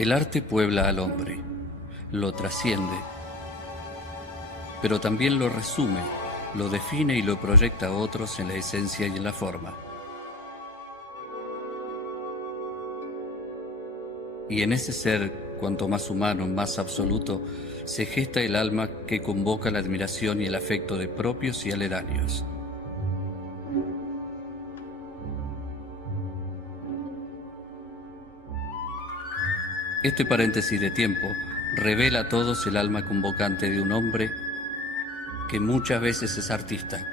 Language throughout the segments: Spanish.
El arte puebla al hombre, lo trasciende, pero también lo resume, lo define y lo proyecta a otros en la esencia y en la forma. Y en ese ser, cuanto más humano, más absoluto, se gesta el alma que convoca la admiración y el afecto de propios y aledaños. Este paréntesis de tiempo revela a todos el alma convocante de un hombre que muchas veces es artista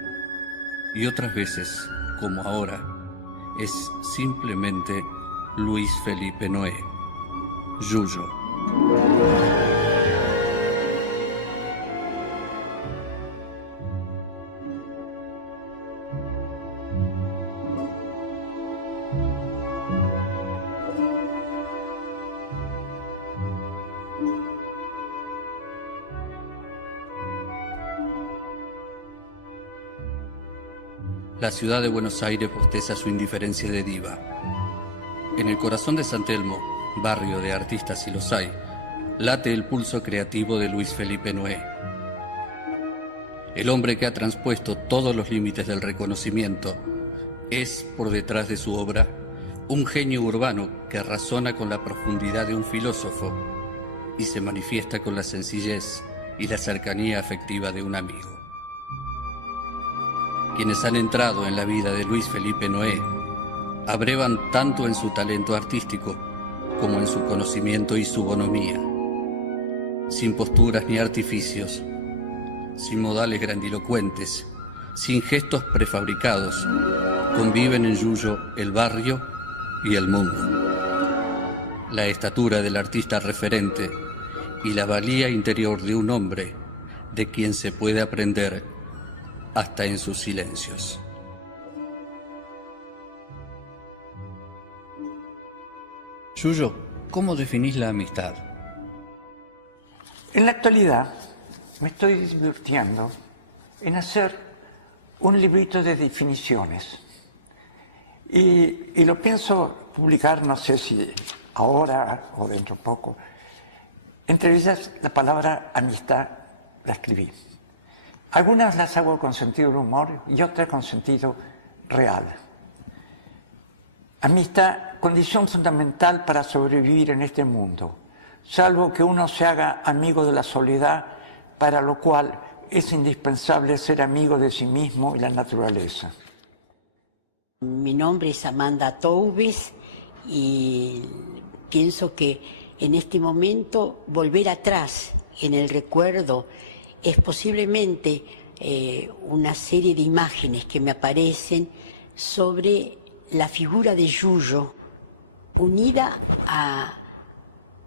y otras veces, como ahora, es simplemente Luis Felipe Noé, Yuyo. La ciudad de Buenos Aires bosteza su indiferencia de diva. En el corazón de San Telmo, barrio de artistas y los hay, late el pulso creativo de Luis Felipe Noé. El hombre que ha transpuesto todos los límites del reconocimiento es, por detrás de su obra, un genio urbano que razona con la profundidad de un filósofo y se manifiesta con la sencillez y la cercanía afectiva de un amigo. Quienes han entrado en la vida de Luis Felipe Noé abrevan tanto en su talento artístico como en su conocimiento y su bonomía. Sin posturas ni artificios, sin modales grandilocuentes, sin gestos prefabricados, conviven en Yuyo el barrio y el mundo. La estatura del artista referente y la valía interior de un hombre de quien se puede aprender hasta en sus silencios. Yuyo, ¿cómo definís la amistad? En la actualidad me estoy divirtiendo en hacer un librito de definiciones y lo pienso publicar, no sé si ahora o dentro de poco. Entre ellas la palabra amistad la escribí. Algunas las hago con sentido del humor y otras con sentido real. Amistad, condición fundamental para sobrevivir en este mundo, salvo que uno se haga amigo de la soledad, para lo cual es indispensable ser amigo de sí mismo y la naturaleza. Mi nombre es Amanda Toubes y pienso que en este momento volver atrás en el recuerdo es posiblemente una serie de imágenes que me aparecen sobre la figura de Yuyo, unida a,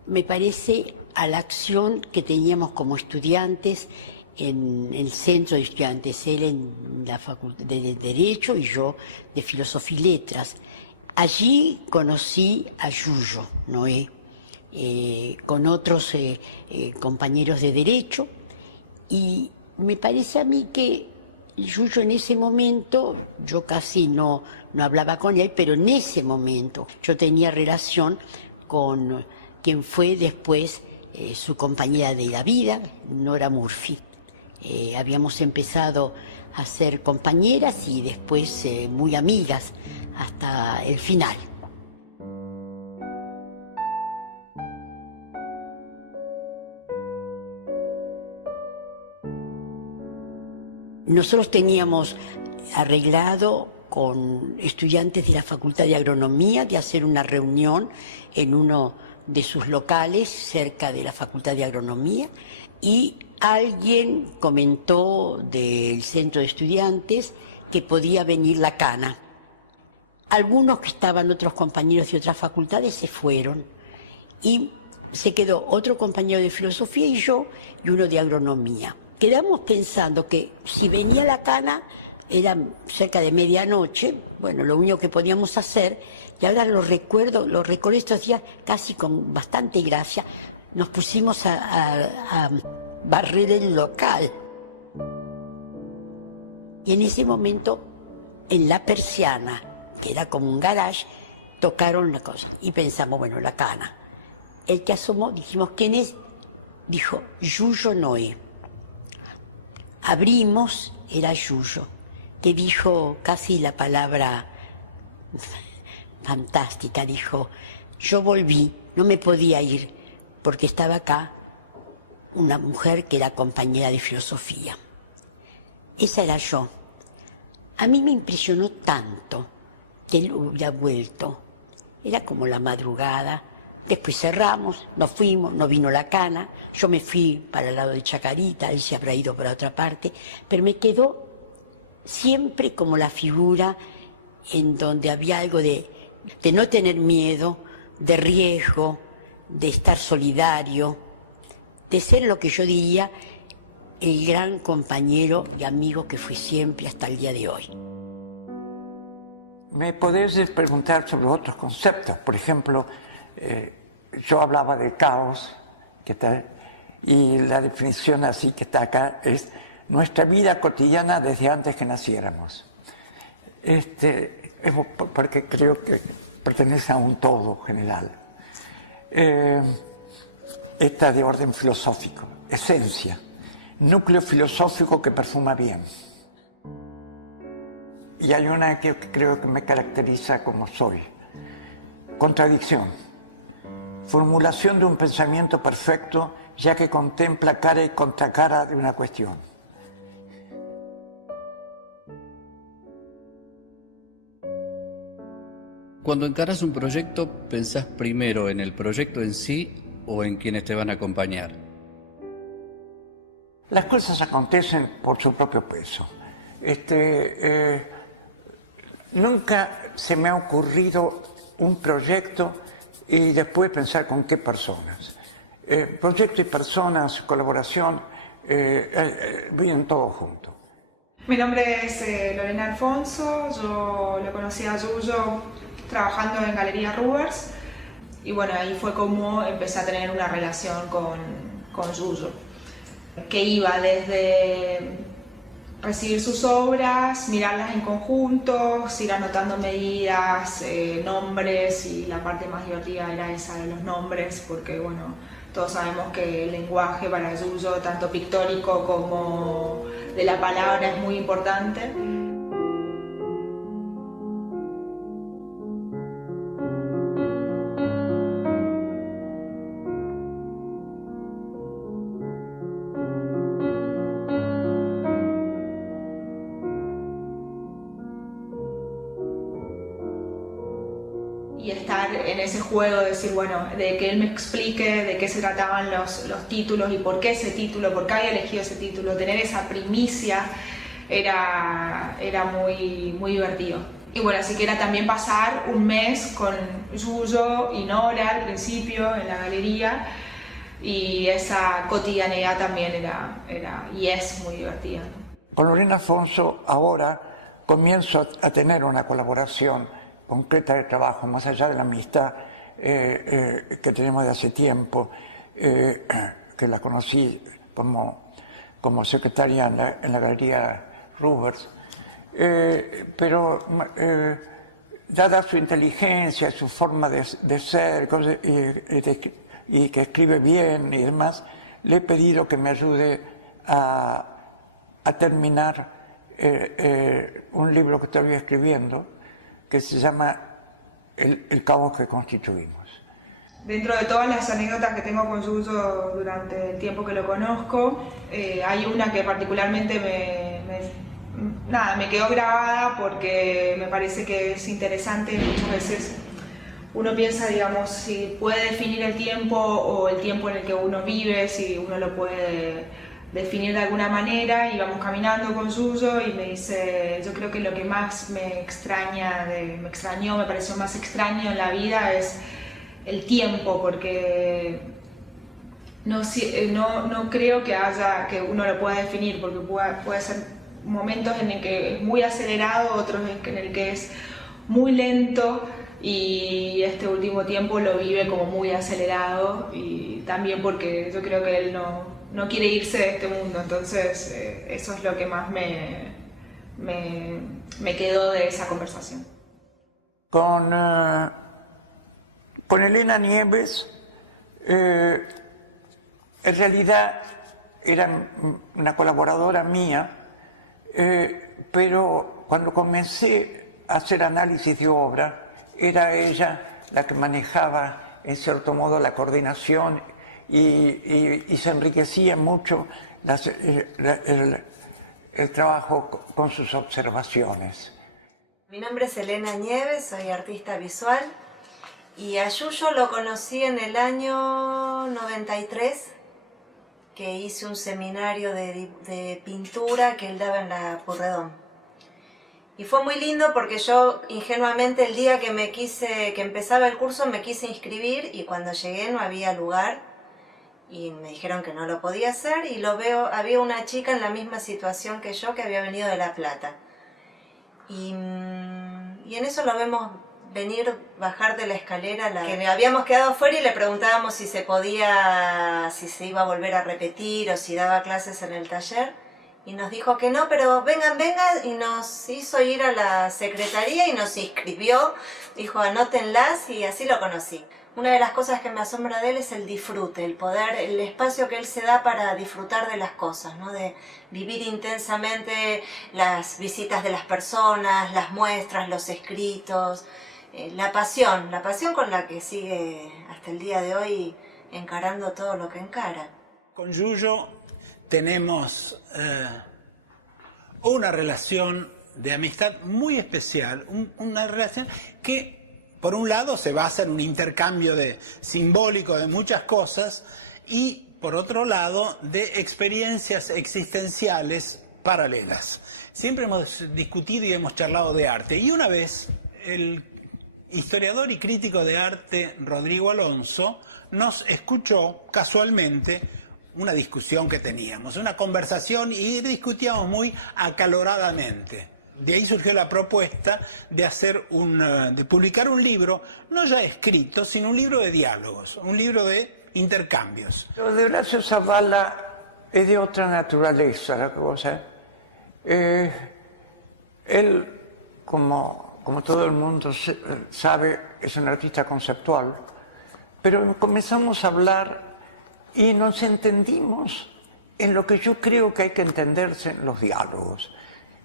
me parece, a la acción que teníamos como estudiantes en el centro de estudiantes, él en la Facultad de Derecho y yo de Filosofía y Letras. Allí conocí a Yuyo Noé, con otros compañeros de Derecho, y me parece a mí que Yuyo en ese momento, yo casi no hablaba con él, pero en ese momento yo tenía relación con quien fue después su compañera de la vida, Nora Murphy. Habíamos empezado a ser compañeras y después muy amigas hasta el final. Nosotros teníamos arreglado con estudiantes de la Facultad de Agronomía de hacer una reunión en uno de sus locales cerca de la Facultad de Agronomía y alguien comentó del centro de estudiantes que podía venir la cana. Algunos que estaban, otros compañeros de otras facultades, se fueron y se quedó otro compañero de filosofía y yo y uno de agronomía. Quedamos pensando que si venía la cana, era cerca de medianoche, bueno, lo único que podíamos hacer, y ahora lo recuerdo estos días casi con bastante gracia, nos pusimos a barrer el local. Y en ese momento, en la persiana, que era como un garage, tocaron la cosa y pensamos, bueno, la cana. el que asomó, dijimos, ¿quién es? Dijo, Yuyo Noé. Abrimos, era Yuyo, que dijo casi la palabra fantástica, dijo, yo volví, no me podía ir, porque estaba acá una mujer que era compañera de filosofía. Esa era yo. A mí me impresionó tanto que él hubiera vuelto. Era como la madrugada. Después cerramos, nos fuimos, no vino la cana. Yo me fui para el lado de Chacarita, él se habrá ido para otra parte. Pero me quedó siempre como la figura en donde había algo de no tener miedo, de riesgo, de estar solidario, de ser lo que yo diría el gran compañero y amigo que fui siempre hasta el día de hoy. Me podés preguntar sobre otros conceptos. Por ejemplo, yo hablaba de caos, y la definición así que está acá es nuestra vida cotidiana desde antes que naciéramos. Porque creo que pertenece a un todo general. Esta de orden filosófico, esencia, núcleo filosófico que perfuma bien. Y hay una que creo que me caracteriza como soy. Contradicción. Formulación de un pensamiento perfecto, ya que contempla cara y contracara de una cuestión. Cuando encaras un proyecto, ¿pensás primero en el proyecto en sí o en quienes te van a acompañar? Las cosas acontecen por su propio peso. Nunca se me ha ocurrido un proyecto y después pensar con qué personas. Proyecto y personas, colaboración, vienen todos juntos. Mi nombre es Lorena Alfonso, yo lo conocí a Yuyo trabajando en Galería Rubers y bueno, ahí fue como empecé a tener una relación con Yuyo, que iba desde recibir sus obras, mirarlas en conjunto, ir anotando medidas, nombres, y la parte más divertida era esa de los nombres, porque bueno, todos sabemos que el lenguaje para Yuyo, tanto pictórico como de la palabra, es muy importante. Y estar en ese juego de decir, bueno, de que él me explique de qué se trataban los títulos y por qué ese título, por qué había elegido ese título, tener esa primicia era muy, muy divertido. Y bueno, así que era también pasar un mes con Yuyo y Nora al principio en la galería, y esa cotidianidad también era y es muy divertida, ¿no? Con Lorena Alfonso ahora comienzo a tener una colaboración concreta de trabajo, más allá de la amistad que tenemos de hace tiempo, que la conocí como secretaria en la Galería Rubers, pero dada su inteligencia, su forma de ser, y que escribe bien y demás, le he pedido que me ayude a terminar un libro que estoy escribiendo, que se llama El caos que constituimos. Dentro de todas las anécdotas que tengo con Yuyo durante el tiempo que lo conozco, hay una que particularmente me quedó grabada porque me parece que es interesante. Muchas veces uno piensa, digamos, si puede definir el tiempo o el tiempo en el que uno vive, si uno lo puede definir de alguna manera, y vamos caminando con Yuyo y me dice, yo creo que lo que más me pareció más extraño en la vida es el tiempo, porque no creo que uno lo pueda definir, porque puede ser momentos en el que es muy acelerado, otros en el que es muy lento, y este último tiempo lo vive como muy acelerado, y también porque yo creo que él no quiere irse de este mundo. Entonces eso es lo que más me quedó de esa conversación. Con Elena Nieves En realidad era una colaboradora mía, pero cuando comencé a hacer análisis de obra, era ella la que manejaba en cierto modo la coordinación y se enriquecía mucho el trabajo con sus observaciones. Mi nombre es Elena Nieves, soy artista visual y a Yuyo lo conocí en el año 93, que hice un seminario de pintura que él daba en la Purredón. Y fue muy lindo porque yo ingenuamente el día que empezaba el curso me quise inscribir y cuando llegué no había lugar y me dijeron que no lo podía hacer y había una chica en la misma situación que yo que había venido de La Plata. Y en eso lo vemos bajar de la escalera, que habíamos quedado fuera y le preguntábamos si se iba a volver a repetir o si daba clases en el taller. Y nos dijo que no, pero vengan, y nos hizo ir a la secretaría y nos inscribió, dijo anótenlas y así lo conocí. Una de las cosas que me asombra de él es el disfrute, el espacio que él se da para disfrutar de las cosas, ¿no? De vivir intensamente las visitas de las personas, las muestras, los escritos, la pasión con la que sigue hasta el día de hoy encarando todo lo que encara. Con Yuyo tenemos una relación de amistad muy especial, una relación que por un lado se basa en un intercambio simbólico de muchas cosas y por otro lado de experiencias existenciales paralelas. Siempre hemos discutido y hemos charlado de arte y una vez el historiador y crítico de arte Rodrigo Alonso nos escuchó casualmente una discusión que teníamos, una conversación y discutíamos muy acaloradamente. De ahí surgió la propuesta de publicar un libro, no ya escrito, sino un libro de diálogos, un libro de intercambios. Lo de Horacio Zavala es de otra naturaleza la cosa. Él, como todo el mundo sabe, es un artista conceptual, pero comenzamos a hablar y nos entendimos en lo que yo creo que hay que entenderse en los diálogos,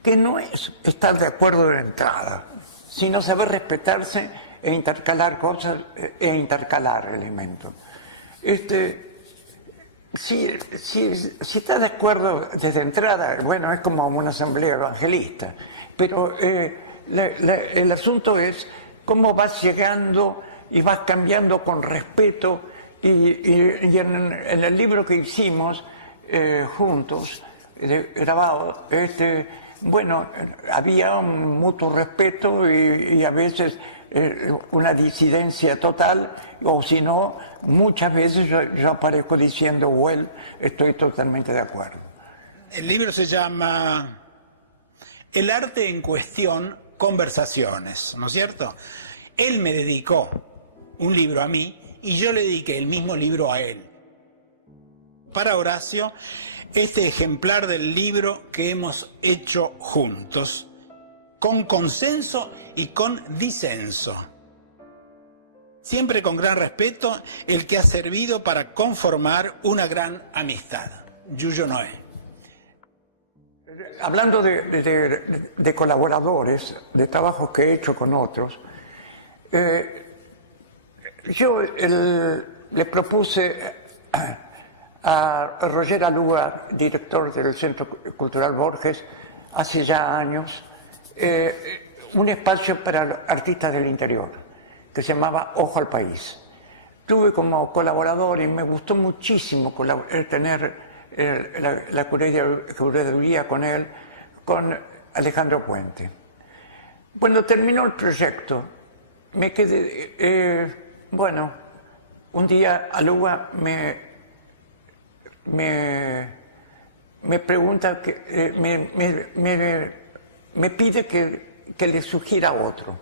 que no es estar de acuerdo de entrada, sino saber respetarse e intercalar cosas e intercalar elementos. Si estás de acuerdo desde entrada, bueno, es como una asamblea evangelista, pero el asunto es cómo vas llegando y vas cambiando con respeto y en el libro que hicimos juntos, grabado, bueno, había un mutuo respeto y a veces una disidencia total, o si no, muchas veces yo aparezco diciendo, well, estoy totalmente de acuerdo. El libro se llama El arte en cuestión, conversaciones, ¿no es cierto? Él me dedicó un libro a mí y yo le dediqué el mismo libro a él. Para Horacio, este ejemplar del libro que hemos hecho juntos, con consenso y con disenso. Siempre con gran respeto, el que ha servido para conformar una gran amistad. Yuyo Noé. Hablando de colaboradores, de trabajos que he hecho con otros, yo le propuse a Roger Alúa, director del Centro Cultural Borges, hace ya años, un espacio para artistas del interior, que se llamaba Ojo al País. Tuve como colaborador y me gustó muchísimo tener la curaduría con él, con Alejandro Puente. Cuando terminó el proyecto, me quedé, bueno, un día Alúa me pregunta, me pide que le sugiera otro.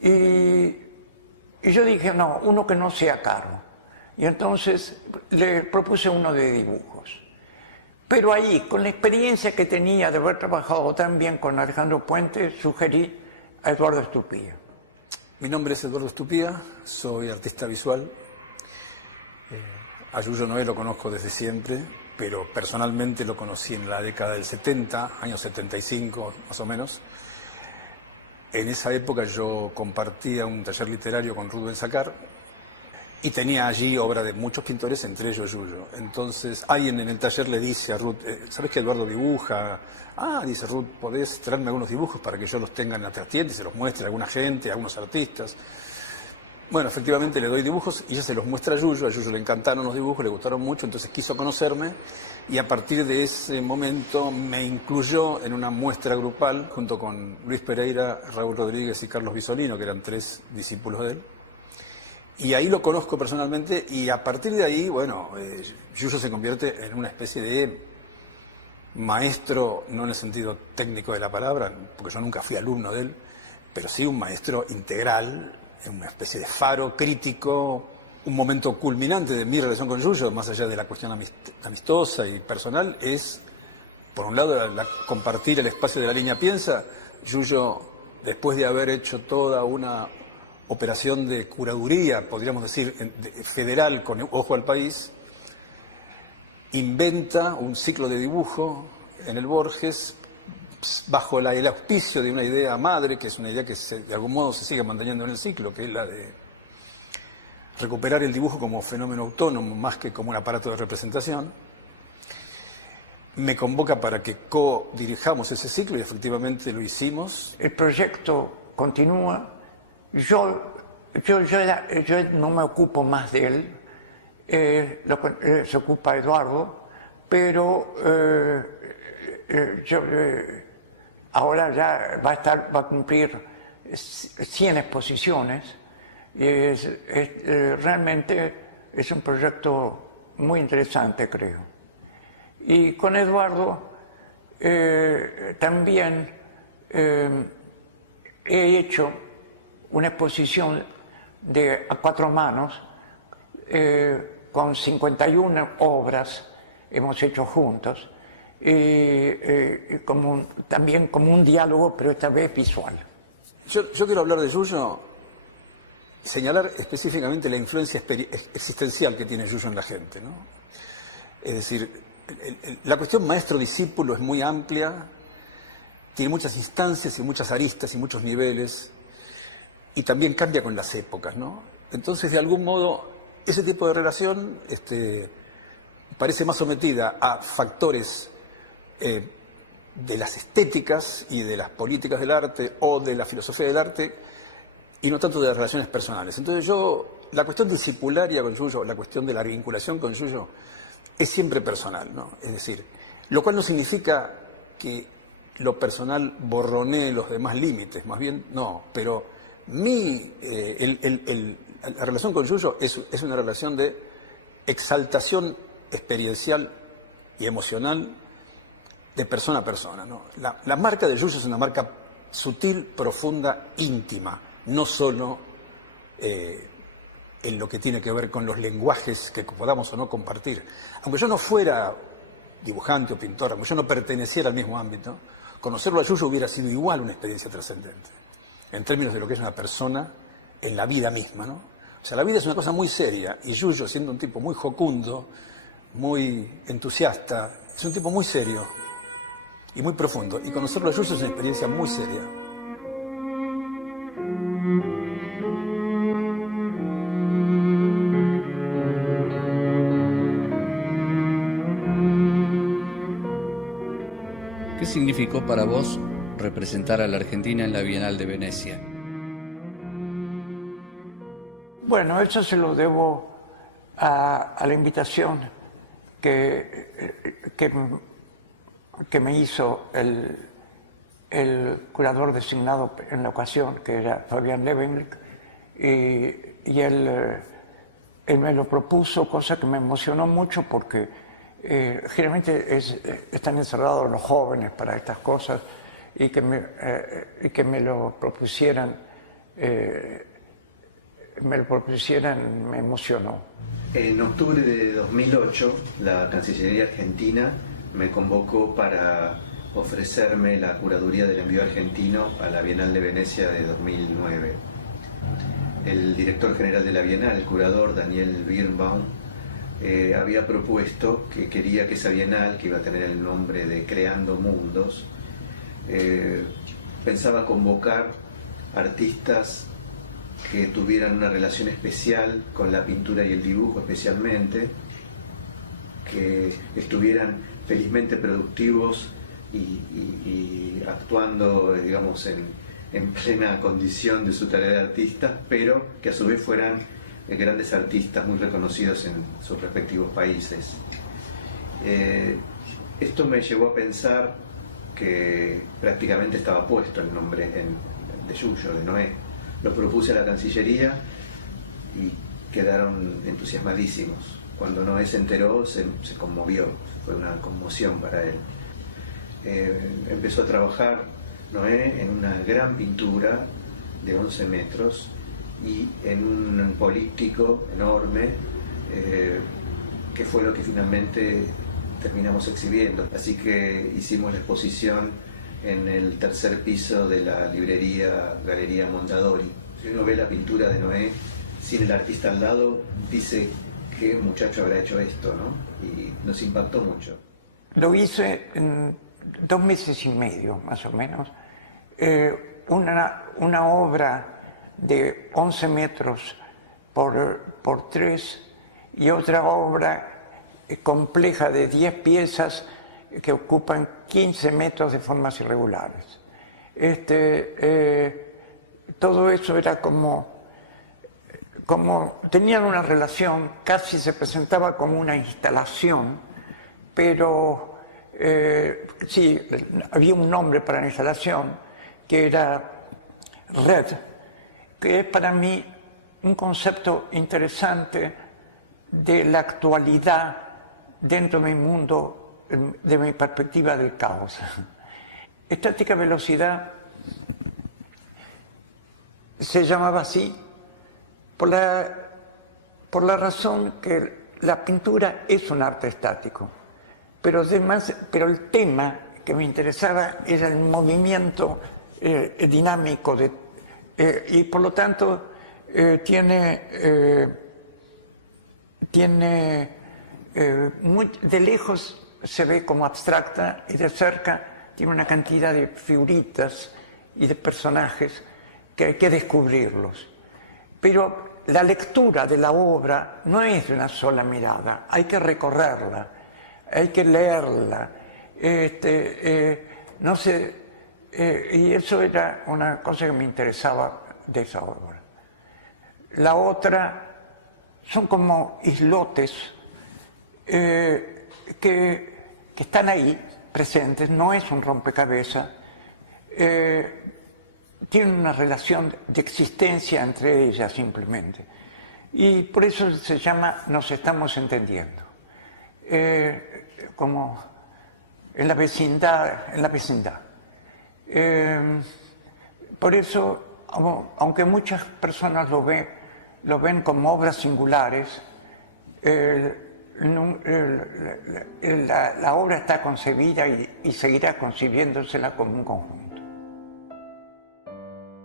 Y yo dije, no, uno que no sea caro. Y entonces le propuse uno de dibujos. Pero ahí, con la experiencia que tenía de haber trabajado tan bien con Alejandro Puente, sugerí a Eduardo Estupía. Mi nombre es Eduardo Estupía, soy artista visual A Yuyo Noé lo conozco desde siempre, pero personalmente lo conocí en la década del 70, años 75 más o menos. En esa época yo compartía un taller literario con Ruth Ben-Sakar y tenía allí obra de muchos pintores, entre ellos Yuyo. Entonces alguien en el taller le dice a Ruth, ¿sabes que Eduardo dibuja? Ah, dice Ruth, ¿podés traerme algunos dibujos para que yo los tenga en la trastienda y se los muestre a alguna gente, a algunos artistas? Bueno, efectivamente le doy dibujos y ella se los muestra a Yuyo le encantaron los dibujos, le gustaron mucho, entonces quiso conocerme y a partir de ese momento me incluyó en una muestra grupal junto con Luis Pereira, Raúl Rodríguez y Carlos Bisolino, que eran 3 discípulos de él. Y ahí lo conozco personalmente y a partir de ahí, bueno, Yuyo se convierte en una especie de maestro, no en el sentido técnico de la palabra, porque yo nunca fui alumno de él, pero sí un maestro integral, una especie de faro crítico, un momento culminante de mi relación con Yuyo, más allá de la cuestión amistosa y personal, es, por un lado, compartir el espacio de la línea Piensa. Yuyo, después de haber hecho toda una operación de curaduría, podríamos decir, federal, con ojo al país, inventa un ciclo de dibujo en el Borges, bajo el auspicio de una idea madre, que es una idea que de algún modo se sigue manteniendo en el ciclo, que es la de recuperar el dibujo como fenómeno autónomo más que como un aparato de representación. Me convoca para que co-dirijamos ese ciclo y efectivamente lo hicimos. El proyecto continúa. Yo no me ocupo más de él, se ocupa Eduardo, pero ahora ya va a cumplir 100 exposiciones y realmente es un proyecto muy interesante, creo. Y con Eduardo también he hecho una exposición a 4 manos con 51 obras hemos hecho juntos. También como un diálogo, pero esta vez visual. Yo quiero hablar de Yuyo, señalar específicamente la influencia existencial que tiene Yuyo en la gente, ¿no? Es decir, la cuestión maestro-discípulo es muy amplia, tiene muchas instancias y muchas aristas y muchos niveles, y también cambia con las épocas, ¿no? Entonces, de algún modo, ese tipo de relación parece más sometida a factores de las estéticas y de las políticas del arte o de la filosofía del arte y no tanto de las relaciones personales. Entonces la cuestión discipularia con Yuyo, la cuestión de la vinculación con Yuyo es siempre personal, ¿no? Es decir, lo cual no significa que lo personal borronee los demás límites, más bien no, pero la relación con Yuyo es una relación de exaltación experiencial y emocional de persona a persona, ¿no? La marca de Yuyo es una marca sutil, profunda, íntima, no solo en lo que tiene que ver con los lenguajes que podamos o no compartir. Aunque yo no fuera dibujante o pintor, aunque yo no perteneciera al mismo ámbito, conocerlo a Yuyo hubiera sido igual una experiencia trascendente, en términos de lo que es una persona en la vida misma, ¿no? O sea, la vida es una cosa muy seria, y Yuyo, siendo un tipo muy jocundo, muy entusiasta, es un tipo muy serio y muy profundo, y conocerlo a Yuyo es una experiencia muy seria. ¿Qué significó para vos representar a la Argentina en la Bienal de Venecia? Bueno, eso se lo debo a la invitación que me hizo el curador designado en la ocasión, que era Fabián Levenbrich, y él me lo propuso, cosa que me emocionó mucho porque generalmente están encerrados los jóvenes para estas cosas, y que me lo propusieran me emocionó. En octubre de 2008, la Cancillería Argentina me convocó para ofrecerme la curaduría del envío argentino a la Bienal de Venecia de 2009. El director general de la Bienal, el curador Daniel Birnbaum, había propuesto que quería que esa bienal, que iba a tener el nombre de Creando Mundos, pensaba convocar artistas que tuvieran una relación especial con la pintura y el dibujo especialmente, que estuvieran felizmente productivos y actuando, digamos, en plena condición de su tarea de artistas, pero que a su vez fueran grandes artistas muy reconocidos en sus respectivos países. Esto me llevó a pensar que prácticamente estaba puesto el nombre de Yuyo, de Noé. Lo propuse a la Cancillería y quedaron entusiasmadísimos. Cuando Noé se enteró, se conmovió, fue una conmoción para él. Empezó a trabajar Noé en una gran pintura de 11 metros y en un políptico enorme, que fue lo que finalmente terminamos exhibiendo. Así que hicimos la exposición en el tercer piso de la librería Galería Mondadori. Si uno ve la pintura de Noé sin el artista al lado, dice qué muchacho habrá hecho esto, ¿no? Y nos impactó mucho. Lo hice en 2 meses y medio, más o menos. Una obra de 11 metros por 3 y otra obra compleja de 10 piezas que ocupan 15 metros de formas irregulares. Todo eso era como tenían una relación, casi se presentaba como una instalación, pero sí, había un nombre para la instalación que era Red, que es para mí un concepto interesante de la actualidad dentro de mi mundo, de mi perspectiva del caos. Estática velocidad se llamaba así por la razón que la pintura es un arte estático, pero el tema que me interesaba era el movimiento dinámico y por lo tanto de lejos se ve como abstracta y de cerca tiene una cantidad de figuritas y de personajes que hay que descubrirlos. Pero la lectura de la obra no es de una sola mirada, hay que recorrerla, hay que leerla. No sé, y eso era una cosa que me interesaba de esa obra. La otra son como islotes que están ahí presentes, no es un rompecabezas, tienen una relación de existencia entre ellas simplemente. Y por eso se llama Nos estamos entendiendo. Como en la vecindad. Por eso, aunque muchas personas lo ven como obras singulares, la obra está concebida y seguirá concibiéndosela como un conjunto.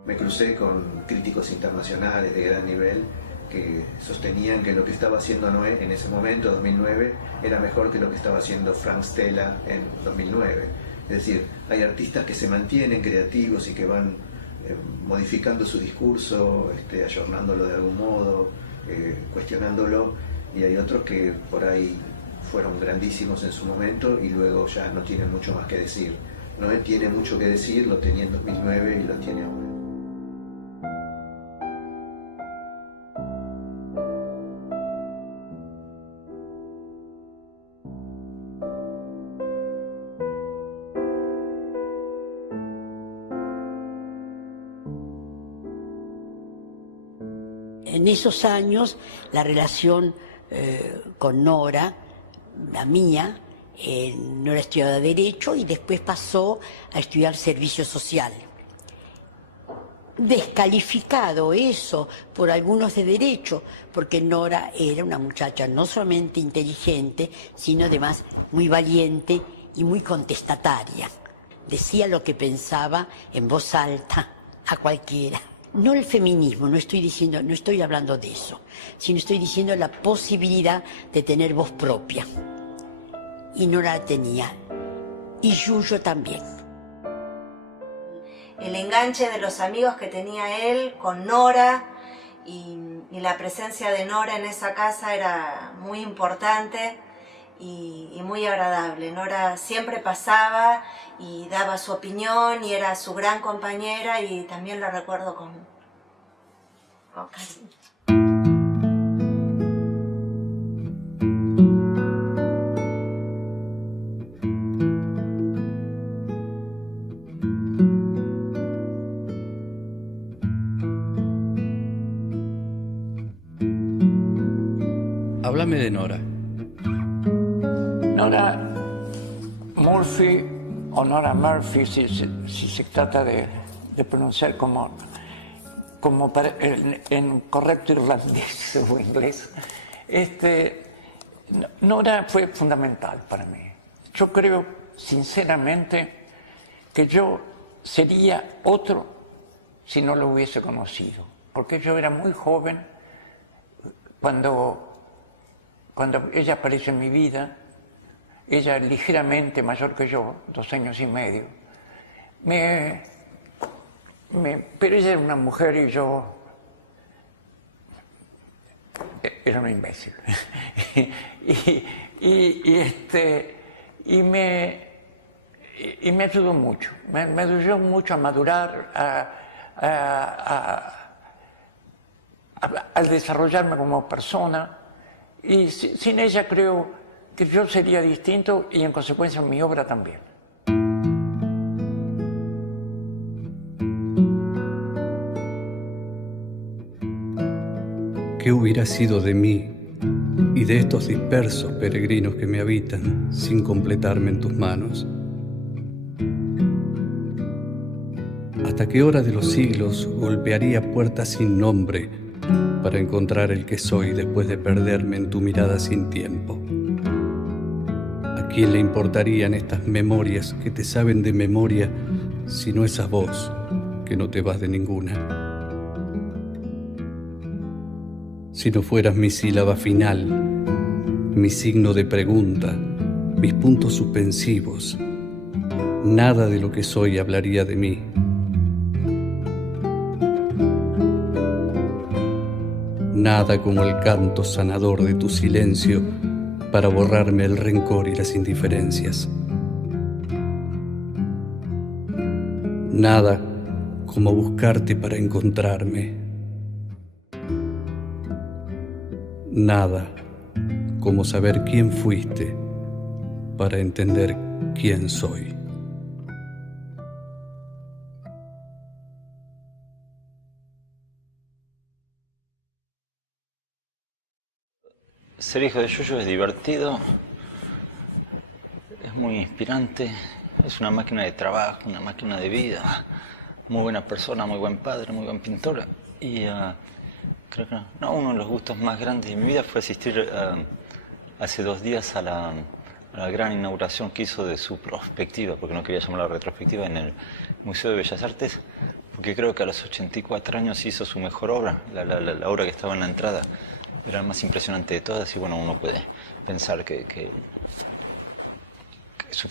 Me crucé con críticos internacionales de gran nivel que sostenían que lo que estaba haciendo Noé en ese momento, 2009, era mejor que lo que estaba haciendo Frank Stella en 2009. Es decir, hay artistas que se mantienen creativos y que van modificando su discurso, ayornándolo de algún modo, cuestionándolo, y hay otros que por ahí fueron grandísimos en su momento y luego ya no tienen mucho más que decir. Noé tiene mucho que decir, lo tenía en 2009 y lo tiene ahora. En esos años la relación con Nora, la mía, Nora estudiaba Derecho y después pasó a estudiar Servicio Social. Descalificado eso por algunos de Derecho, porque Nora era una muchacha no solamente inteligente, sino además muy valiente y muy contestataria. Decía lo que pensaba en voz alta a cualquiera. no el feminismo, no estoy hablando de eso, sino estoy diciendo la posibilidad de tener voz propia. Y no la tenía. Y Yuyo también. El enganche de los amigos que tenía él con Nora y la presencia de Nora en esa casa era muy importante y muy agradable. Nora siempre pasaba y daba su opinión y era su gran compañera y también la recuerdo con cariño. Háblame de Nora. Nora Murphy, o Nora Murphy, si se trata de pronunciar como en correcto irlandés o inglés, Nora fue fundamental para mí. Yo creo, sinceramente, que yo sería otro si no lo hubiese conocido, porque yo era muy joven cuando ella apareció en mi vida. Ella ligeramente mayor que yo, 2 años y medio. Pero ella era una mujer y yo era un imbécil. y me ayudó mucho. Me ayudó mucho a madurar, al desarrollarme como persona. Y sin ella creo que yo sería distinto y en consecuencia mi obra también. ¿Qué hubiera sido de mí y de estos dispersos peregrinos que me habitan sin completarme en tus manos? ¿Hasta qué hora de los siglos golpearía puertas sin nombre para encontrar el que soy después de perderme en tu mirada sin tiempo? ¿A quién le importarían estas memorias que te saben de memoria, si no esa voz que no te vas de ninguna? Si no fueras mi sílaba final, mi signo de pregunta, mis puntos suspensivos, nada de lo que soy hablaría de mí. Nada como el canto sanador de tu silencio para borrarme el rencor y las indiferencias. Nada como buscarte para encontrarme. Nada como saber quién fuiste para entender quién soy. Ser hijo de Yuyo es divertido, es muy inspirante, es una máquina de trabajo, una máquina de vida, muy buena persona, muy buen padre, muy buen pintor. Y creo que uno de los gustos más grandes de mi vida fue asistir hace 2 días a la gran inauguración que hizo de su perspectiva, porque no quería llamarla retrospectiva, en el Museo de Bellas Artes, porque creo que a los 84 años hizo su mejor obra, la obra que estaba en la entrada. Era la más impresionante de todas y bueno, uno puede pensar que su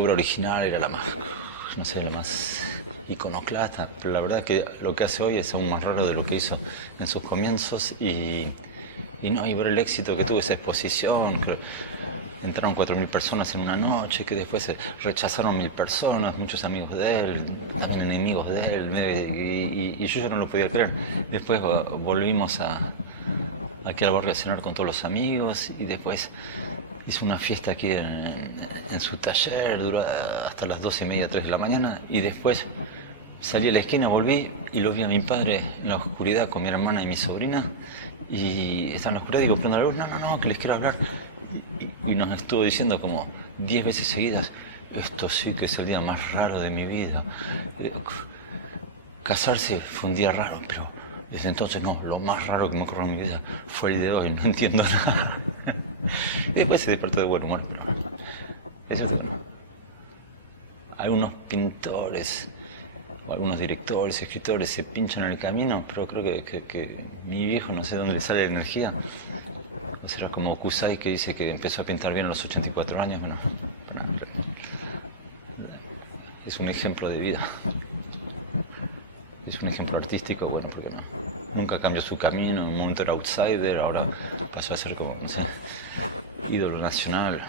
obra original era la más, no sé, la más iconoclasta, pero la verdad es que lo que hace hoy es aún más raro de lo que hizo en sus comienzos y ver el éxito que tuvo esa exposición, que entraron 4.000 personas en una noche, que después se rechazaron 1.000 personas, muchos amigos de él, también enemigos de él, y yo no lo podía creer. Después volvimos aquí al barrio a cenar con todos los amigos y después hizo una fiesta aquí en su taller, duró hasta las 2:30, 3 de la mañana y después salí a la esquina, volví y lo vi a mi padre en la oscuridad con mi hermana y mi sobrina y estaba en la oscuridad, digo, prendo la luz, no, que les quiero hablar y nos estuvo diciendo como 10 veces seguidas, esto sí que es el día más raro de mi vida. Casarse fue un día raro, pero desde entonces no, lo más raro que me ocurrió en mi vida fue el de hoy, no entiendo nada. Y después se despertó de buen humor, pero es cierto que no. Algunos pintores o algunos directores, escritores se pinchan en el camino, pero creo que mi viejo, no sé dónde le sale la energía. O será como Kusai, que dice que empezó a pintar bien a los 84 años. Bueno, es un ejemplo de vida. Es un ejemplo artístico, bueno, ¿por qué no? Nunca cambió su camino, en un momento era outsider, ahora pasó a ser como, no sé, ídolo nacional,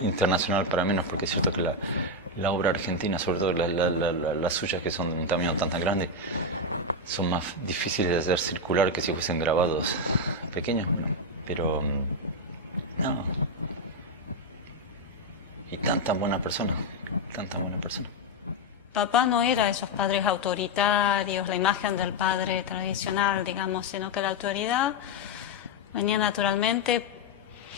internacional para menos, porque es cierto que la obra argentina, sobre todo las suyas que son de un tamaño tan grande, son más difíciles de hacer circular que si fuesen grabados pequeños, bueno, pero no. Y tan buena persona, tan buena persona. Papá no era esos padres autoritarios, la imagen del padre tradicional, digamos, sino que la autoridad venía naturalmente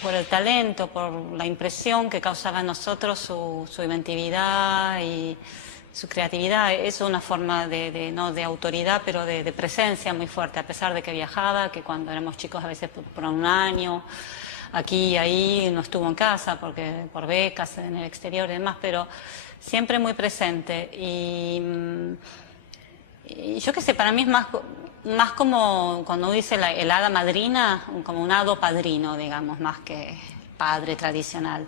por el talento, por la impresión que causaba en nosotros su inventividad y su creatividad. Es una forma no de autoridad, pero de presencia muy fuerte, a pesar de que viajaba, que cuando éramos chicos a veces por un año, aquí y ahí no estuvo en casa porque por becas en el exterior y demás, pero siempre muy presente. Y yo qué sé, para mí es más como cuando uno dice el hada madrina, como un hado padrino, digamos, más que padre tradicional.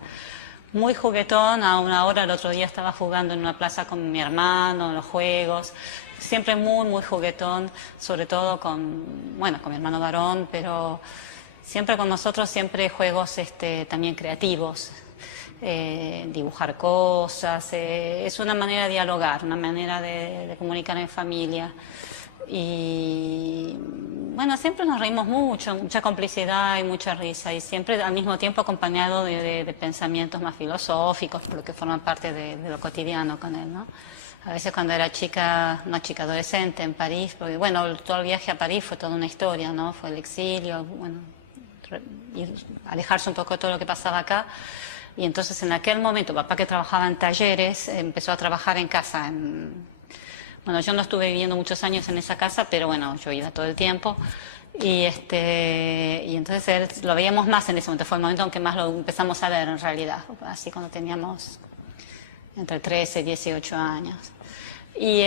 Muy juguetón, a una hora el otro día estaba jugando en una plaza con mi hermano, en los juegos, siempre muy juguetón, sobre todo con mi hermano varón, pero siempre con nosotros, siempre juegos también creativos, dibujar cosas, es una manera de dialogar, una manera de comunicar en familia. Y bueno, siempre nos reímos mucho, mucha complicidad y mucha risa, y siempre al mismo tiempo acompañado de pensamientos más filosóficos, porque forman parte de lo cotidiano con él, ¿no? A veces cuando era chica adolescente en París, porque bueno, todo el viaje a París fue toda una historia, ¿no? Fue el exilio, bueno, alejarse un poco de todo lo que pasaba acá. Y entonces en aquel momento, papá, que trabajaba en talleres, empezó a trabajar en casa. Bueno, yo no estuve viviendo muchos años en esa casa, pero bueno, yo iba todo el tiempo. Y entonces él, lo veíamos más en ese momento, fue el momento en que más lo empezamos a ver en realidad, así cuando teníamos entre 13 y 18 años. Y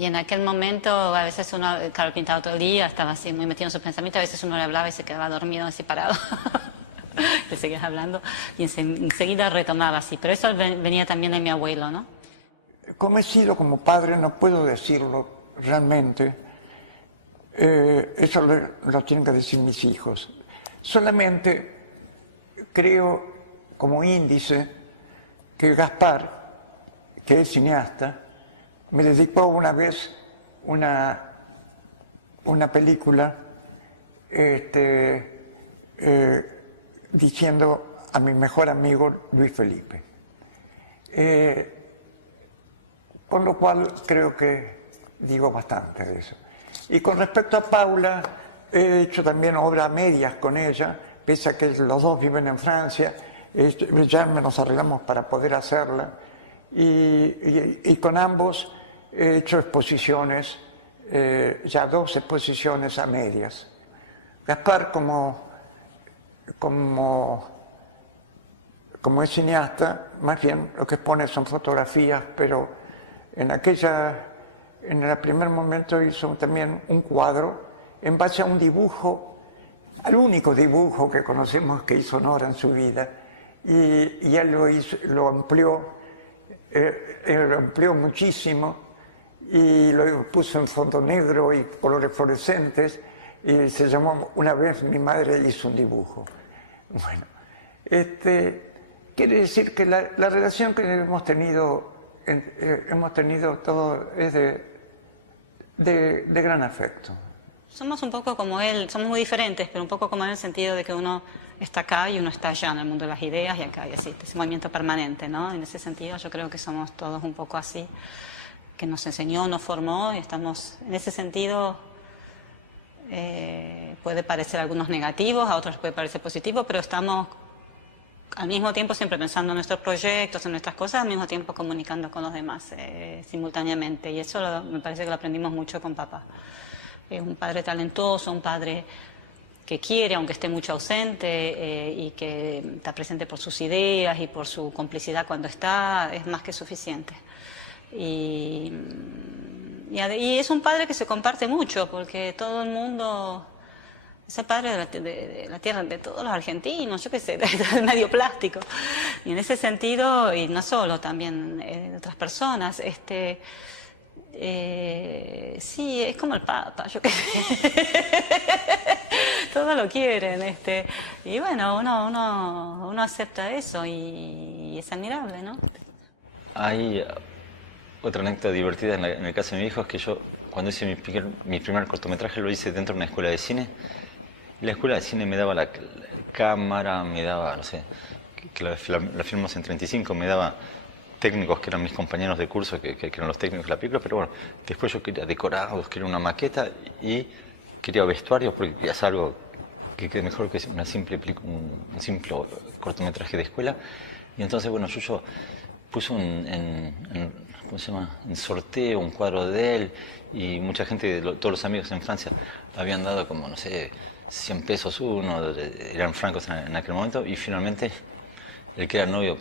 en aquel momento a veces uno, claro, pintaba todo el día, estaba así muy metido en sus pensamientos, a veces uno le hablaba y se quedaba dormido así parado. Le seguías hablando y enseguida retomaba así, pero eso venía también de mi abuelo, ¿no? Como he sido como padre, no puedo decirlo realmente, eso lo tienen que decir mis hijos. Solamente creo como índice que Gaspar, que es cineasta, me dedicó una vez una película diciendo a mi mejor amigo Luis Felipe. Con lo cual creo que digo bastante de eso. Y con respecto a Paula, he hecho también obra a medias con ella, pese a que los dos viven en Francia, ya nos arreglamos para poder hacerla. Y con ambos he hecho exposiciones, ya 2 exposiciones a medias. Gaspar, como es cineasta, más bien lo que pone son fotografías, pero en el primer momento hizo también un cuadro en base a un dibujo, al único dibujo que conocemos que hizo Nora en su vida, y él lo amplió muchísimo y lo puso en fondo negro y colores fluorescentes, y se llamó Una vez mi madre hizo un dibujo. Bueno, quiere decir que la relación que hemos tenido todo es de gran afecto. Somos un poco como él, somos muy diferentes, pero un poco como él en el sentido de que uno está acá y uno está allá en el mundo de las ideas, y acá y así, ese movimiento permanente, ¿no? En ese sentido yo creo que somos todos un poco así, que nos enseñó, nos formó, y estamos, en ese sentido, puede parecer a algunos negativos, a otros puede parecer positivo, pero estamos al mismo tiempo siempre pensando en nuestros proyectos, en nuestras cosas, al mismo tiempo comunicando con los demás simultáneamente, y eso me parece que lo aprendimos mucho con papá. Un padre talentoso, un padre que quiere, aunque esté mucho ausente, y que está presente por sus ideas y por su complicidad cuando está, es más que suficiente. Y es un padre que se comparte mucho, porque todo el mundo... Es el padre de la tierra, de todos los argentinos, yo qué sé, de medio plástico. Y en ese sentido, y no solo, también de otras personas, sí, es como el Papa, yo qué sé. Todos lo quieren, y bueno, uno acepta eso y es admirable, ¿no? Hay otra anécdota divertida en el caso de mi hijo, es que yo, cuando hice mi primer cortometraje, lo hice dentro de una escuela de cine. Y la escuela de cine me daba la cámara, me daba, no sé, que la filmamos en 35, me daba técnicos que eran mis compañeros de curso, que eran los técnicos de la película, pero bueno, después yo quería decorados, quería una maqueta y quería vestuarios, porque quería hacer algo que quede mejor que un simple cortometraje de escuela. Y entonces, bueno, yo puso ¿cómo se llama?, en sorteo un cuadro de él, y mucha gente, todos los amigos en Francia, habían dado como, no sé, 100 pesos uno, eran francos en aquel momento, y finalmente el que era el novio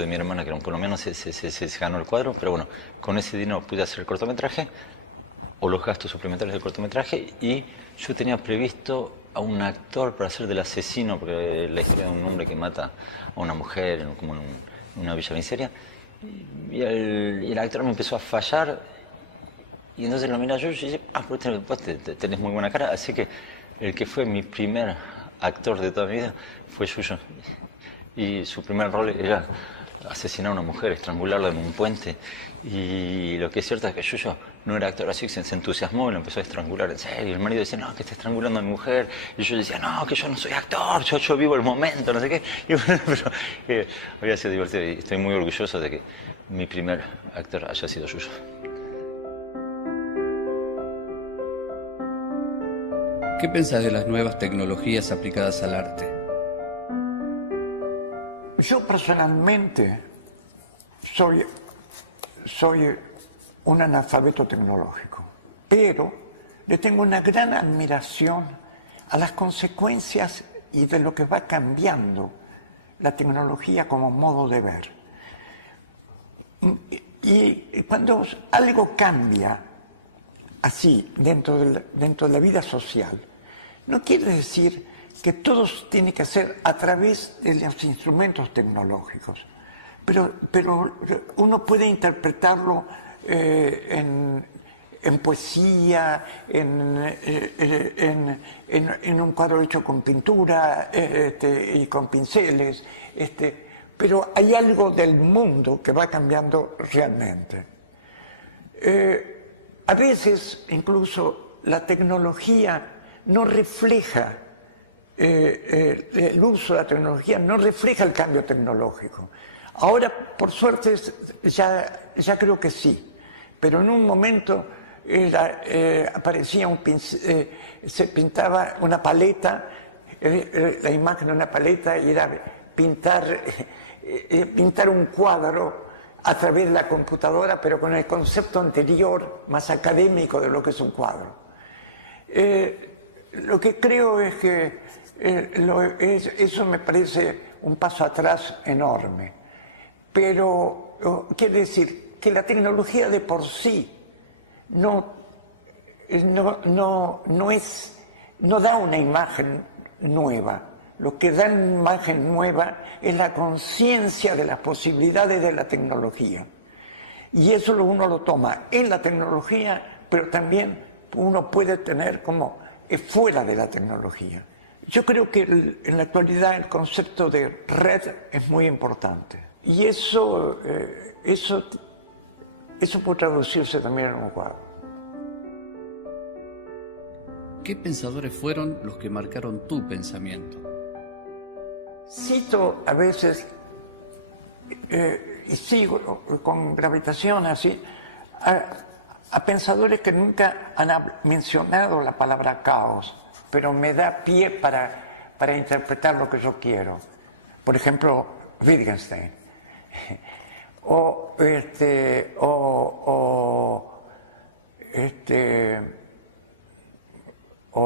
de mi hermana, que era un colombiano, se ganó el cuadro, pero bueno, con ese dinero pude hacer el cortometraje, o los gastos suplementarios del cortometraje, y yo tenía previsto a un actor para hacer del asesino, porque la historia de un hombre que mata a una mujer como en una villa miseria, y el actor me empezó a fallar, y entonces lo miré yo y dije, pues tenés muy buena cara, así que el que fue mi primer actor de toda mi vida fue Yuyo, y su primer rol era asesinar a una mujer, estrangularla en un puente, y lo que es cierto es que Yuyo no era actor, así que se entusiasmó y lo empezó a estrangular en serio, y el marido decía, no, que está estrangulando a mi mujer, y yo decía, no, que yo no soy actor, yo vivo el momento, no sé qué, y bueno, pero había sido divertido, y estoy muy orgulloso de que mi primer actor haya sido Yuyo. ¿Qué pensás de las nuevas tecnologías aplicadas al arte? Yo personalmente soy un analfabeto tecnológico, pero le tengo una gran admiración a las consecuencias y de lo que va cambiando la tecnología como modo de ver. Y cuando algo cambia así dentro de la vida social, no quiere decir que todo tiene que ser a través de los instrumentos tecnológicos, pero uno puede interpretarlo en poesía, en un cuadro hecho con pintura y con pinceles, pero hay algo del mundo que va cambiando realmente. A veces incluso la tecnología no refleja, el uso de la tecnología no refleja el cambio tecnológico. Ahora, por suerte, ya creo que sí, pero en un momento aparecía se pintaba una paleta, la imagen de una paleta, y era pintar un cuadro a través de la computadora, pero con el concepto anterior, más académico de lo que es un cuadro. Lo que creo es que eso me parece un paso atrás enorme, pero quiere decir que la tecnología de por sí no da una imagen nueva. Lo que da una imagen nueva es la conciencia de las posibilidades de la tecnología. Y eso uno lo toma en la tecnología, pero también uno puede tener como fuera de la tecnología. Yo creo que en la actualidad el concepto de red es muy importante. Y eso puede traducirse también en un cuadro. ¿Qué pensadores fueron los que marcaron tu pensamiento? Cito a veces, y sigo con gravitación así, a pensadores que nunca han mencionado la palabra caos, pero me da pie para interpretar lo que yo quiero. Por ejemplo, Wittgenstein, o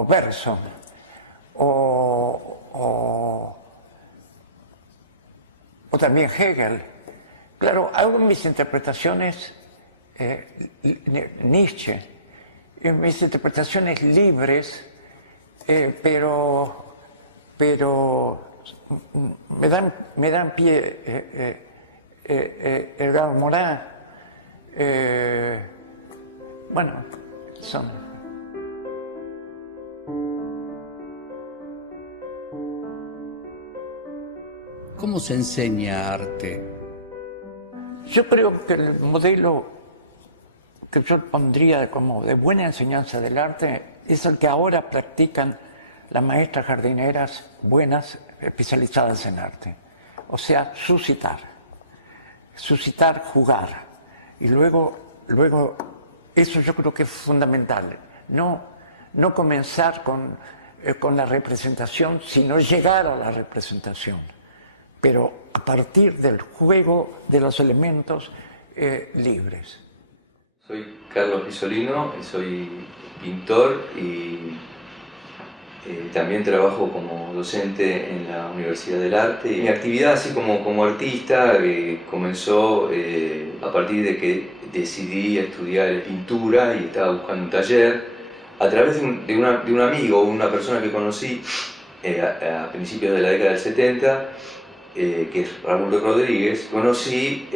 Bergson, o también Hegel. Claro, hago mis interpretaciones Nietzsche, mis interpretaciones libres, pero me dan pie Edgar Morin. Bueno, son... ¿Cómo se enseña arte? Yo creo que el modelo que yo pondría como de buena enseñanza del arte es el que ahora practican las maestras jardineras buenas especializadas en arte. O sea, suscitar, jugar. Y luego eso yo creo que es fundamental. No comenzar con la representación, sino llegar a la representación. Pero a partir del juego de los elementos libres. Soy Carlos Pisolino, soy pintor y también trabajo como docente en la Universidad del Arte. Mi actividad así como artista comenzó a partir de que decidí estudiar pintura y estaba buscando un taller. A través de un amigo, una persona que conocí a principios de la década del 70, que es Raúl Rodríguez, conocí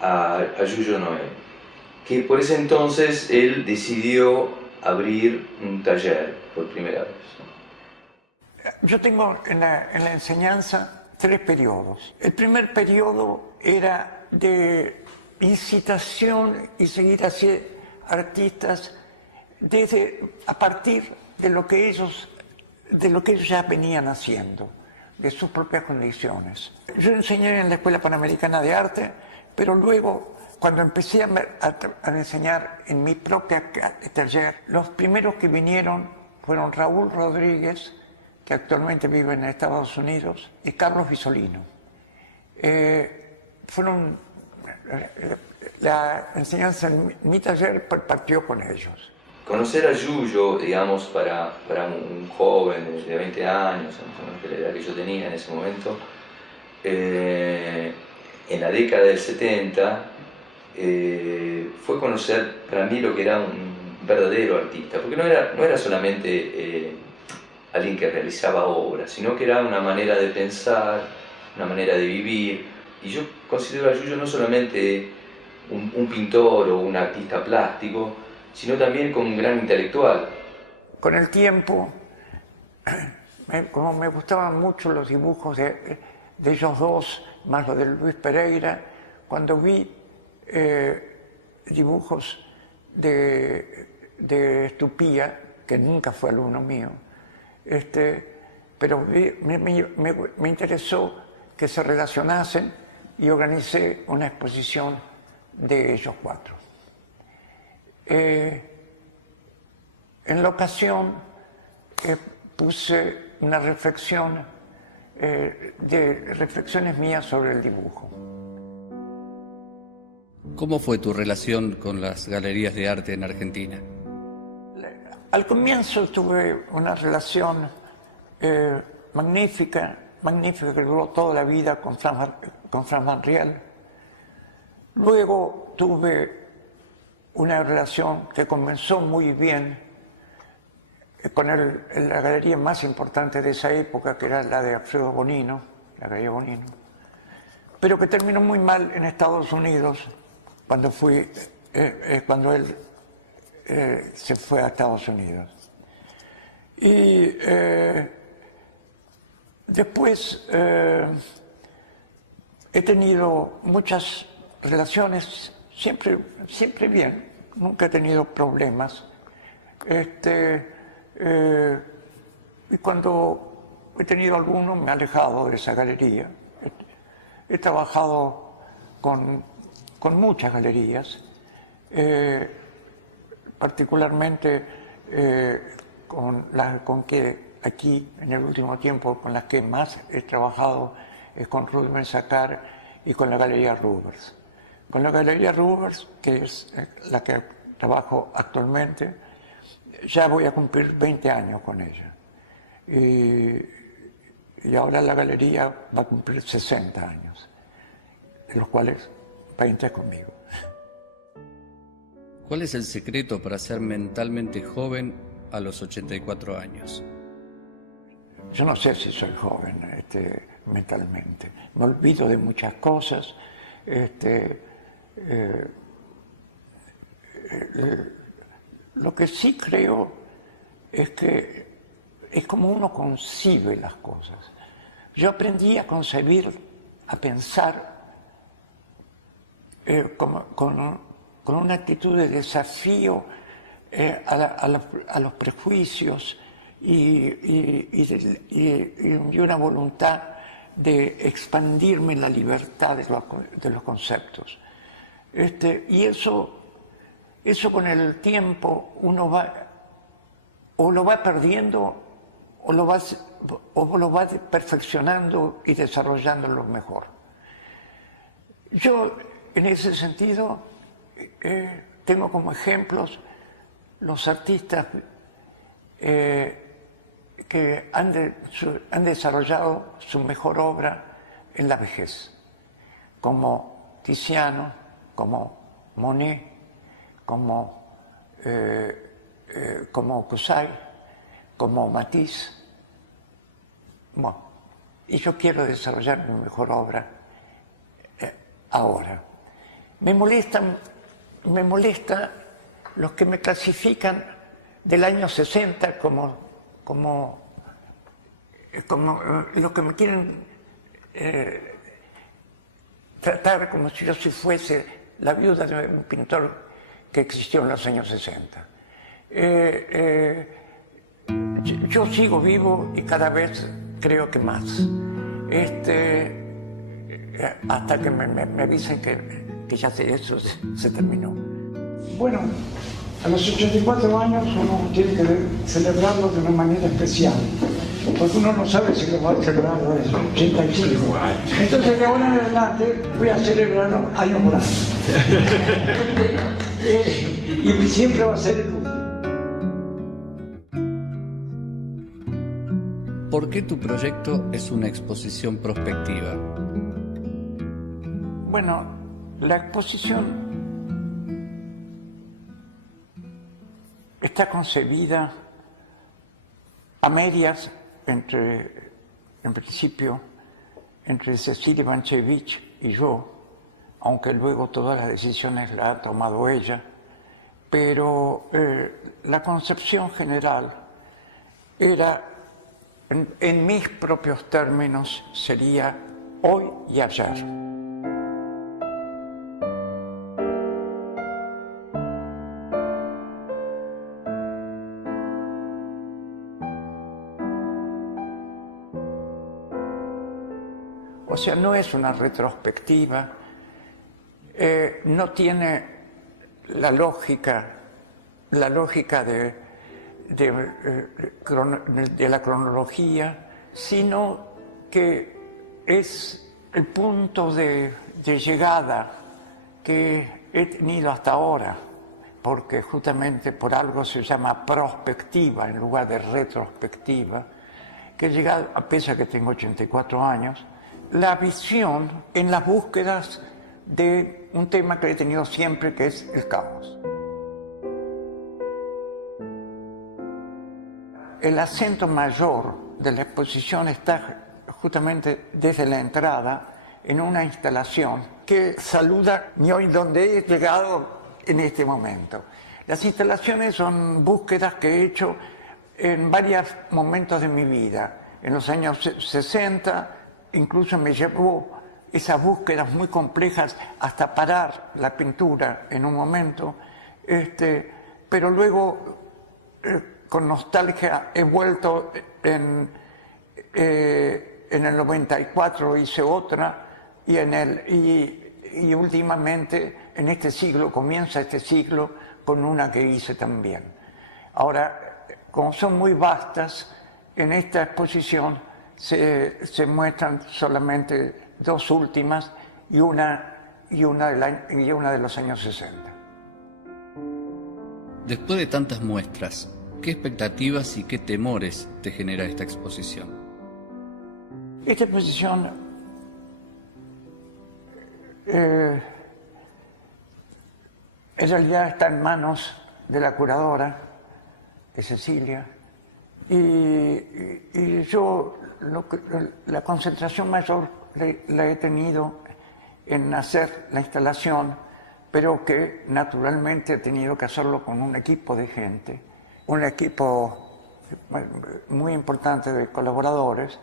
a Yuyo Noé, que por ese entonces él decidió abrir un taller por primera vez. Yo tengo en la enseñanza 3 periodos. El primer periodo era de incitación y seguir hacia artistas a partir de lo que ellos ya venían haciendo, de sus propias condiciones. Yo enseñé en la Escuela Panamericana de Arte, pero luego, cuando empecé a enseñar en mi propio taller, los primeros que vinieron fueron Raúl Rodríguez, que actualmente vive en Estados Unidos, y Carlos Pisolino. La enseñanza en mi taller partió con ellos. Conocer a Yuyo, digamos, para un joven de 20 años, de la edad que yo tenía en ese momento, en la década del 70, fue conocer para mí lo que era un verdadero artista, porque no era solamente alguien que realizaba obras, sino que era una manera de pensar, una manera de vivir, y yo considero a Yuyo no solamente un pintor o un artista plástico, sino también como un gran intelectual. Con el tiempo, como me gustaban mucho los dibujos de ellos dos, más los de Luis Pereira, cuando vi dibujos de Estupía, que nunca fue alumno mío, pero me interesó que se relacionasen y organicé una exposición de ellos 4. En la ocasión puse una reflexión de reflexiones mías sobre el dibujo. ¿Cómo fue tu relación con las galerías de arte en Argentina? Al comienzo tuve una relación magnífica que duró toda la vida con Franz Van Riel. Luego tuve una relación que comenzó muy bien con la galería más importante de esa época, que era la de Alfredo Bonino, la Galería Bonino, pero que terminó muy mal en Estados Unidos cuando él se fue a Estados Unidos. Y después he tenido muchas relaciones siempre bien, nunca he tenido problemas. Y cuando he tenido alguno me he alejado de esa galería. He trabajado con muchas galerías, particularmente con que aquí en el último tiempo con las que más he trabajado es con Rubens Sacar y con la Galería Rubers. Con la Galería Rubers, que es la que trabajo actualmente, ya voy a cumplir 20 años con ella. Y ahora la galería va a cumplir 60 años, de los cuales 20 conmigo. ¿Cuál es el secreto para ser mentalmente joven a los 84 años? Yo no sé si soy joven mentalmente. Me olvido de muchas cosas. Lo que sí creo es que es como uno concibe las cosas. Yo aprendí a concebir, a pensar con una actitud de desafío a los prejuicios y una voluntad de expandirme la libertad de los conceptos. Y eso con el tiempo uno lo va perdiendo o lo va perfeccionando y desarrollándolo mejor. Yo, en ese sentido, tengo como ejemplos los artistas que han desarrollado su mejor obra en la vejez, como Tiziano, como Monet, como Cossai, como Matisse. Bueno, y yo quiero desarrollar mi mejor obra ahora. Me molesta los que me clasifican del año 60 como los que me quieren tratar como si yo fuese la viuda de un pintor que existió en los años 60. Yo sigo vivo y cada vez creo que más. Hasta que me avisen que ya eso se terminó. Bueno, a los 84 años uno tiene que celebrarlo de una manera especial, porque uno no sabe si lo va a celebrar a los 85. Entonces de ahora en adelante voy a celebrarlo año por año. Y siempre va a ser el último. ¿Por qué tu proyecto es una exposición prospectiva? Bueno, la exposición está concebida a medias en principio, entre Cecilia Banchevich y yo, aunque luego todas las decisiones las ha tomado ella, pero la concepción general era, en mis propios términos, sería hoy y ayer. O sea, no es una retrospectiva, no tiene la lógica de la cronología, sino que es el punto de llegada que he tenido hasta ahora, porque justamente por algo se llama prospectiva en lugar de retrospectiva, que he llegado, a pesar que tengo 84 años, la visión en las búsquedas de un tema que he tenido siempre, que es el caos. El acento mayor de la exposición está justamente desde la entrada en una instalación que saluda hoy donde he llegado en este momento. Las instalaciones son búsquedas que he hecho en varios momentos de mi vida. En los años 60, incluso me llevó esas búsquedas muy complejas hasta parar la pintura en un momento, pero luego con nostalgia he vuelto en el 94 hice otra y últimamente en este siglo, comienza este siglo con una que hice también. Ahora, como son muy vastas, en esta exposición se muestran solamente dos últimas y una de los años 60. Después de tantas muestras, ¿Qué expectativas y qué temores te genera esta exposición? Esta exposición en realidad está en manos de la curadora, de Cecilia, y yo la concentración mayor la he tenido en hacer la instalación, pero que naturalmente he tenido que hacerlo con un equipo de gente, un equipo muy importante de colaboradores.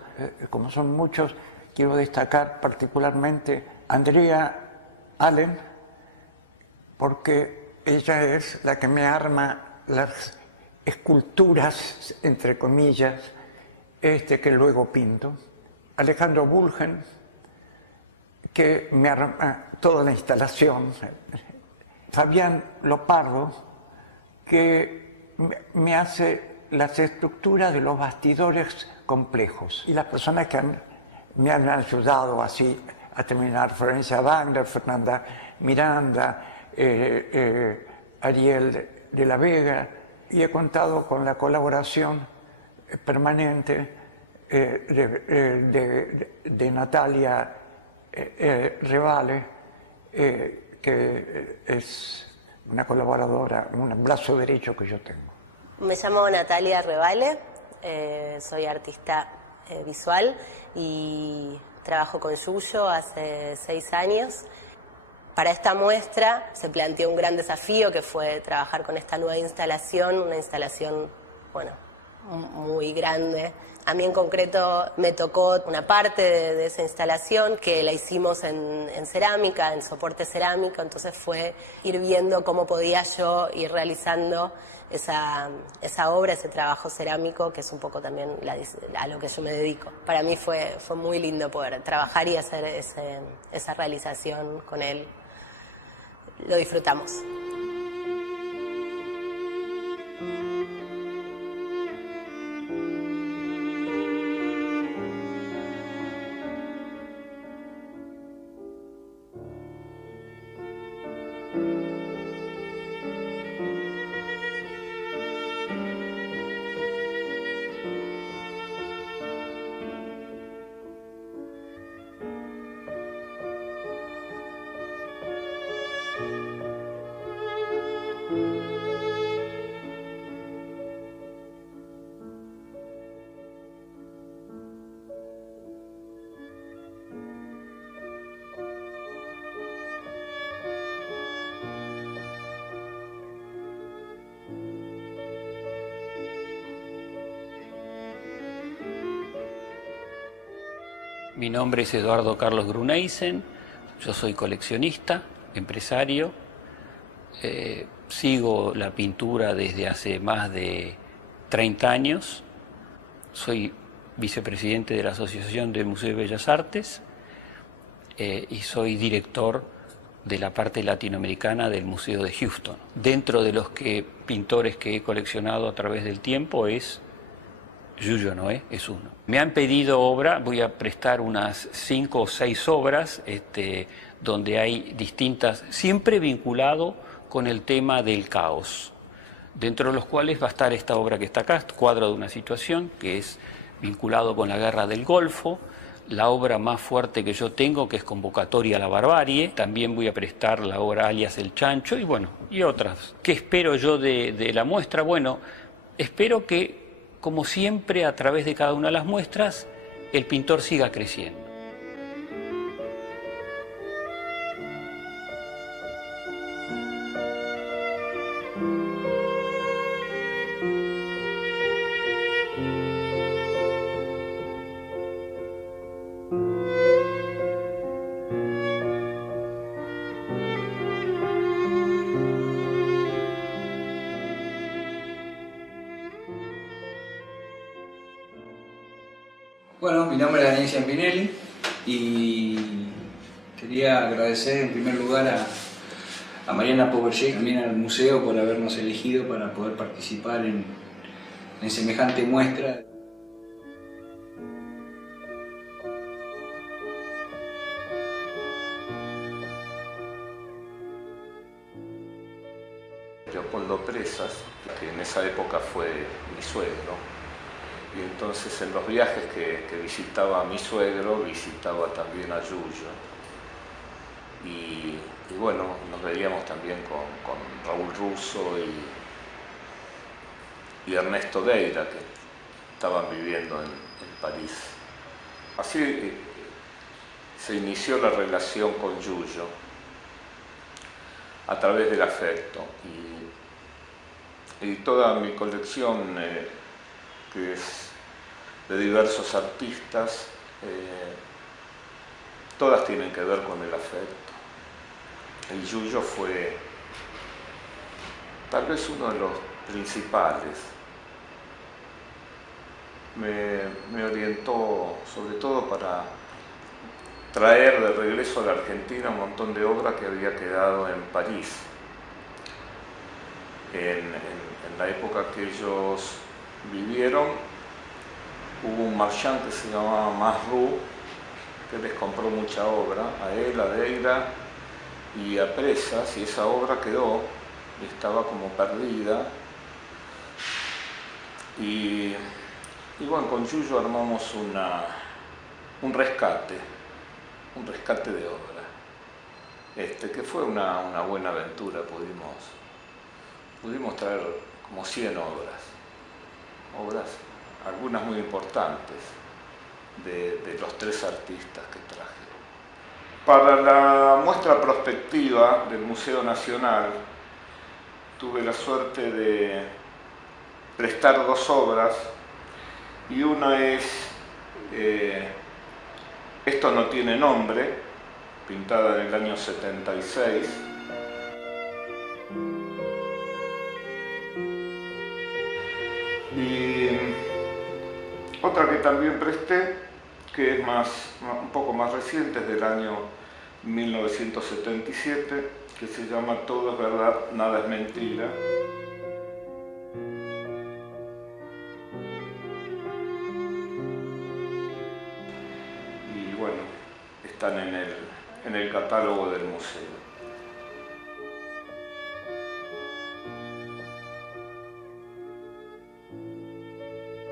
Como son muchos, quiero destacar particularmente a Andrea Allen, porque ella es la que me arma las esculturas, entre comillas, que luego pinto. Alejandro Bulgen, que me arma toda la instalación. Fabián Lopardo, que me hace las estructuras de los bastidores complejos. Y las personas que me han ayudado así a terminar: Florencia Wagner, Fernanda Miranda, Ariel de la Vega, y he contado con la colaboración permanente de Natalia Revale, que es una colaboradora, un brazo derecho que yo tengo. Me llamo Natalia Revale, soy artista visual y trabajo con Yuyo hace 6 años. Para esta muestra se planteó un gran desafío, que fue trabajar con esta nueva instalación, una instalación, bueno, muy grande. A mí en concreto me tocó una parte de esa instalación que la hicimos en cerámica, en soporte cerámico, entonces fue ir viendo cómo podía yo ir realizando esa obra, ese trabajo cerámico, que es un poco también a lo que yo me dedico. Para mí fue muy lindo poder trabajar y hacer esa realización con él. Lo disfrutamos. Mi nombre es Eduardo Carlos Gruneisen, yo soy coleccionista, empresario, sigo la pintura desde hace más de 30 años, soy vicepresidente de la Asociación del Museo de Bellas Artes y soy director de la parte latinoamericana del Museo de Houston. Dentro de los pintores que he coleccionado a través del tiempo Yuyo Noé es uno. Me han pedido obra, voy a prestar unas 5 o 6 obras donde hay distintas, siempre vinculado con el tema del caos, dentro de los cuales va a estar esta obra que está acá, Cuadro de una situación, que es vinculado con la Guerra del Golfo, la obra más fuerte que yo tengo, que es Convocatoria a la Barbarie. También voy a prestar la obra Alias el Chancho y bueno, y otras. ¿Qué espero yo de la muestra? Bueno, espero que, como siempre, a través de cada una de las muestras, el pintor siga creciendo. Bueno, mi nombre es Daniel Ciampinelli y quería agradecer en primer lugar a Mariana Poverché, también al museo, por habernos elegido para poder participar en semejante muestra. Leopoldo Presas, que en esa época fue mi suegro. Y entonces en los viajes que visitaba a mi suegro, visitaba también a Yuyo. Y bueno, nos veíamos también con Raúl Russo y Ernesto Deira, que estaban viviendo en París. Así se inició la relación con Yuyo a través del afecto. Y toda mi colección, que es de diversos artistas, todas tienen que ver con el afecto. El Yuyo fue tal vez uno de los principales. Me orientó sobre todo para traer de regreso a la Argentina un montón de obras que había quedado en París. En la época que ellos vivieron, hubo un marchand que se llamaba Masrou, que les compró mucha obra, a él, a Deira y a Presas, y esa obra quedó, estaba como perdida. Y bueno, con Yuyo armamos un rescate de obra, que fue una buena aventura. Pudimos traer como 100 obras, algunas muy importantes, de los 3 artistas que traje. Para la muestra prospectiva del Museo Nacional, tuve la suerte de prestar 2 obras, y una es Esto no tiene nombre, pintada en el año 76. Y otra que también presté, que es un poco más reciente, es del año 1977, que se llama Todo es verdad, nada es mentira. Y bueno, están en el catálogo del museo.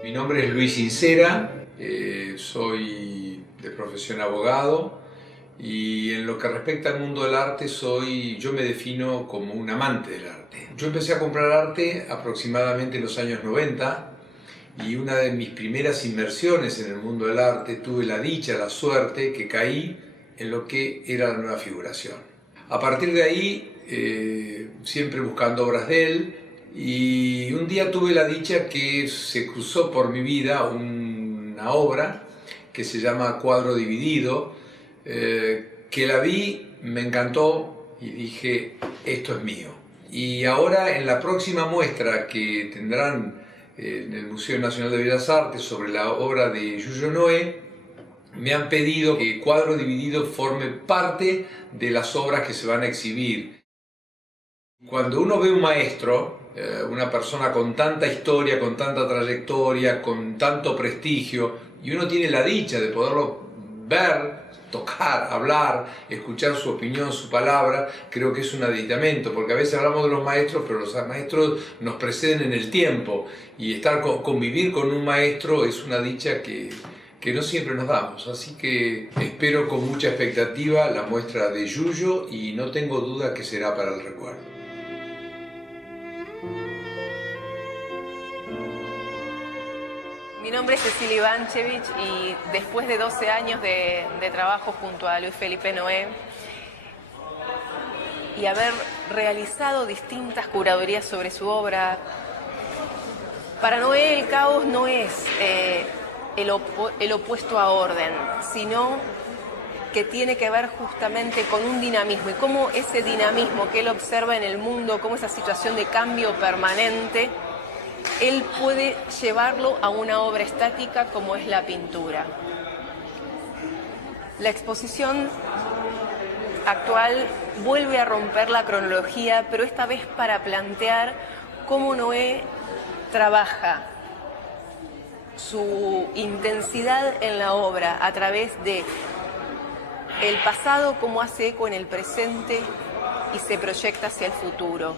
Mi nombre es Luis Sincera, soy de profesión abogado y en lo que respecta al mundo del arte yo me defino como un amante del arte. Yo empecé a comprar arte aproximadamente en los años 90 y una de mis primeras inmersiones en el mundo del arte tuve la dicha, la suerte que caí en lo que era la nueva figuración. A partir de ahí, siempre buscando obras de él, y un día tuve la dicha que se cruzó por mi vida una obra que se llama Cuadro Dividido, que la vi, me encantó y dije, esto es mío. Y ahora en la próxima muestra que tendrán en el Museo Nacional de Bellas Artes sobre la obra de Yuyo Noé, me han pedido que Cuadro Dividido forme parte de las obras que se van a exhibir. Cuando uno ve un maestro, una persona con tanta historia, con tanta trayectoria, con tanto prestigio, y uno tiene la dicha de poderlo ver, tocar, hablar, escuchar su opinión, su palabra, creo que es un aditamento, porque a veces hablamos de los maestros, pero los maestros nos preceden en el tiempo, y convivir con un maestro es una dicha que no siempre nos damos. Así que espero con mucha expectativa la muestra de Yuyo y no tengo duda que será para el recuerdo. Mi nombre es Cecilia Ivanchevich y después de 12 años de trabajo junto a Luis Felipe Noé y haber realizado distintas curadurías sobre su obra, para Noé el caos no es el opuesto a orden, sino que tiene que ver justamente con un dinamismo y cómo ese dinamismo que él observa en el mundo, cómo esa situación de cambio permanente, él puede llevarlo a una obra estática como es la pintura. La exposición actual vuelve a romper la cronología, pero esta vez para plantear cómo Noé trabaja su intensidad en la obra a través de el pasado, cómo hace eco en el presente y se proyecta hacia el futuro.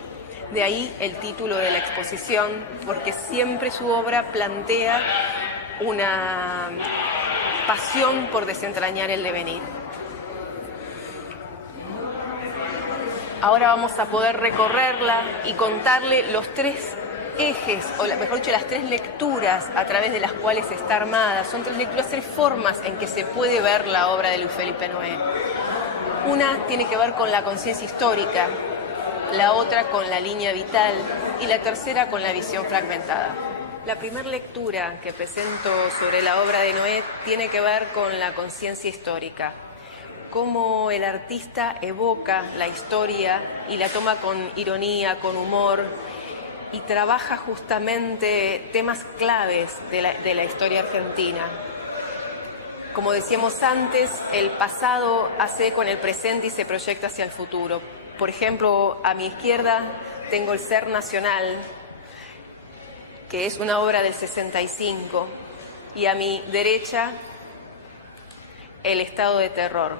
De ahí el título de la exposición, porque siempre su obra plantea una pasión por desentrañar el devenir. Ahora vamos a poder recorrerla y contarle los tres ejes, o mejor dicho, las tres lecturas a través de las cuales está armada. Son tres lecturas, tres formas en que se puede ver la obra de Luis Felipe Noé. Una tiene que ver con la conciencia histórica, la otra con la línea vital y la tercera con la visión fragmentada. La primera lectura que presento sobre la obra de Noé tiene que ver con la conciencia histórica, cómo el artista evoca la historia y la toma con ironía, con humor, y trabaja justamente temas claves de la historia argentina. Como decíamos antes, el pasado hace eco en el presente y se proyecta hacia el futuro. Por ejemplo, a mi izquierda tengo El Ser Nacional, que es una obra del 65, y a mi derecha El Estado de Terror.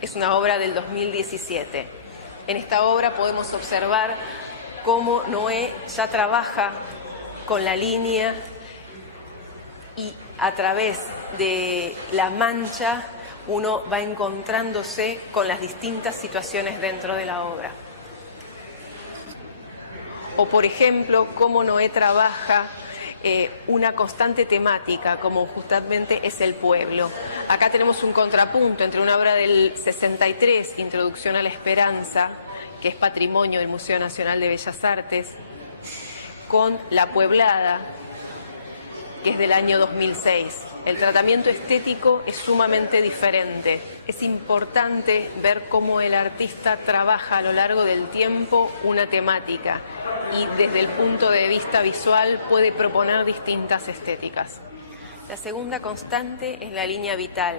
Es una obra del 2017. En esta obra podemos observar cómo Noé ya trabaja con la línea y a través de la mancha uno va encontrándose con las distintas situaciones dentro de la obra. O por ejemplo, cómo Noé trabaja una constante temática, como justamente es el pueblo. Acá tenemos un contrapunto entre una obra del 63, Introducción a la Esperanza, que es patrimonio del Museo Nacional de Bellas Artes, con La Pueblada, que es del año 2006. El tratamiento estético es sumamente diferente. Es importante ver cómo el artista trabaja a lo largo del tiempo una temática y desde el punto de vista visual puede proponer distintas estéticas. La segunda constante es la línea vital.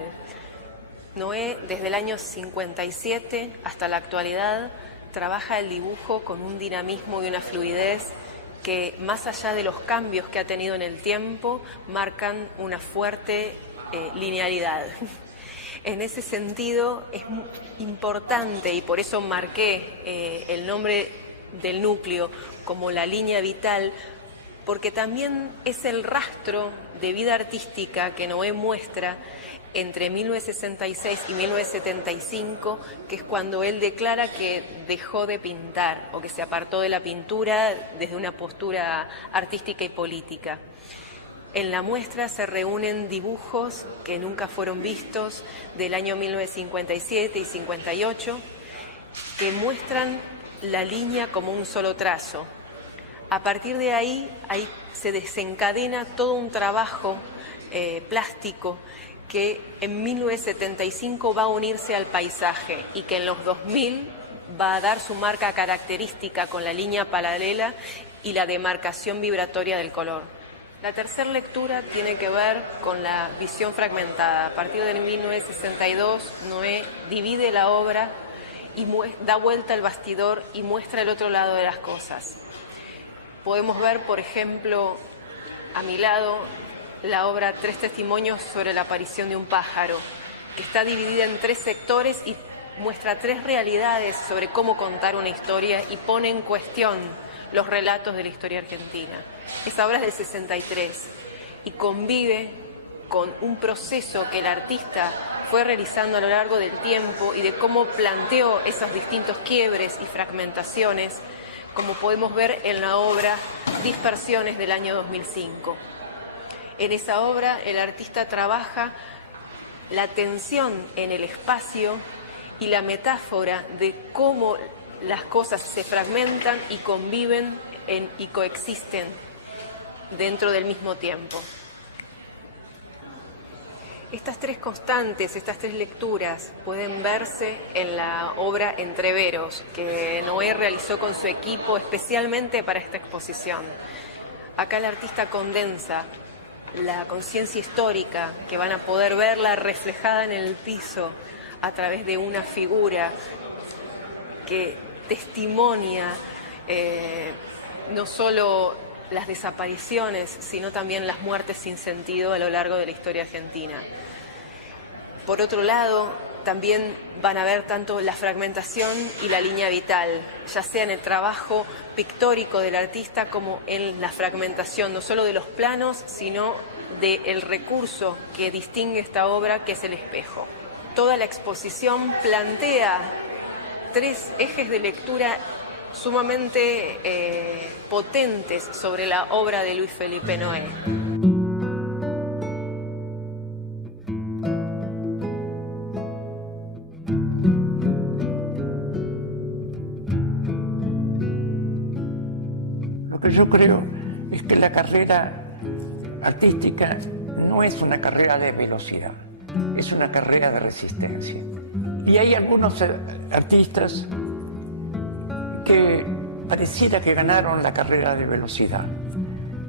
Noé, desde el año 57 hasta la actualidad, trabaja el dibujo con un dinamismo y una fluidez que, más allá de los cambios que ha tenido en el tiempo, marcan una fuerte linealidad. En ese sentido es importante, y por eso marqué el nombre del núcleo como la línea vital, porque también es el rastro de vida artística que Noé muestra entre 1966 y 1975, que es cuando él declara que dejó de pintar o que se apartó de la pintura desde una postura artística y política. En la muestra se reúnen dibujos que nunca fueron vistos del año 1957 y 58, que muestran la línea como un solo trazo. A partir de ahí se desencadena todo un trabajo plástico que en 1975 va a unirse al paisaje y que en los 2000 va a dar su marca característica con la línea paralela y la demarcación vibratoria del color. La tercera lectura tiene que ver con la visión fragmentada. A partir de 1962, Noé divide la obra y da vuelta al bastidor y muestra el otro lado de las cosas. Podemos ver, por ejemplo, a mi lado, la obra Tres testimonios sobre la aparición de un pájaro, que está dividida en tres sectores y muestra tres realidades sobre cómo contar una historia y pone en cuestión los relatos de la historia argentina. Esa obra es del 63 y convive con un proceso que el artista fue realizando a lo largo del tiempo y de cómo planteó esos distintos quiebres y fragmentaciones, como podemos ver en la obra Dispersiones del año 2005. En esa obra el artista trabaja la tensión en el espacio y la metáfora de cómo las cosas se fragmentan y conviven y coexisten dentro del mismo tiempo. Estas tres constantes, estas tres lecturas pueden verse en la obra Entreveros, que Noé realizó con su equipo especialmente para esta exposición. Acá el artista condensa la conciencia histórica, que van a poder verla reflejada en el piso a través de una figura que testimonia no solo las desapariciones, sino también las muertes sin sentido a lo largo de la historia argentina. Por otro lado, también van a ver tanto la fragmentación y la línea vital, ya sea en el trabajo pictórico del artista como en la fragmentación, no solo de los planos, sino del recurso que distingue esta obra, que es el espejo. Toda la exposición plantea 3 ejes de lectura sumamente potentes sobre la obra de Luis Felipe Noé. Lo que yo creo es que la carrera artística no es una carrera de velocidad, es una carrera de resistencia. Y hay algunos artistas que pareciera que ganaron la carrera de velocidad,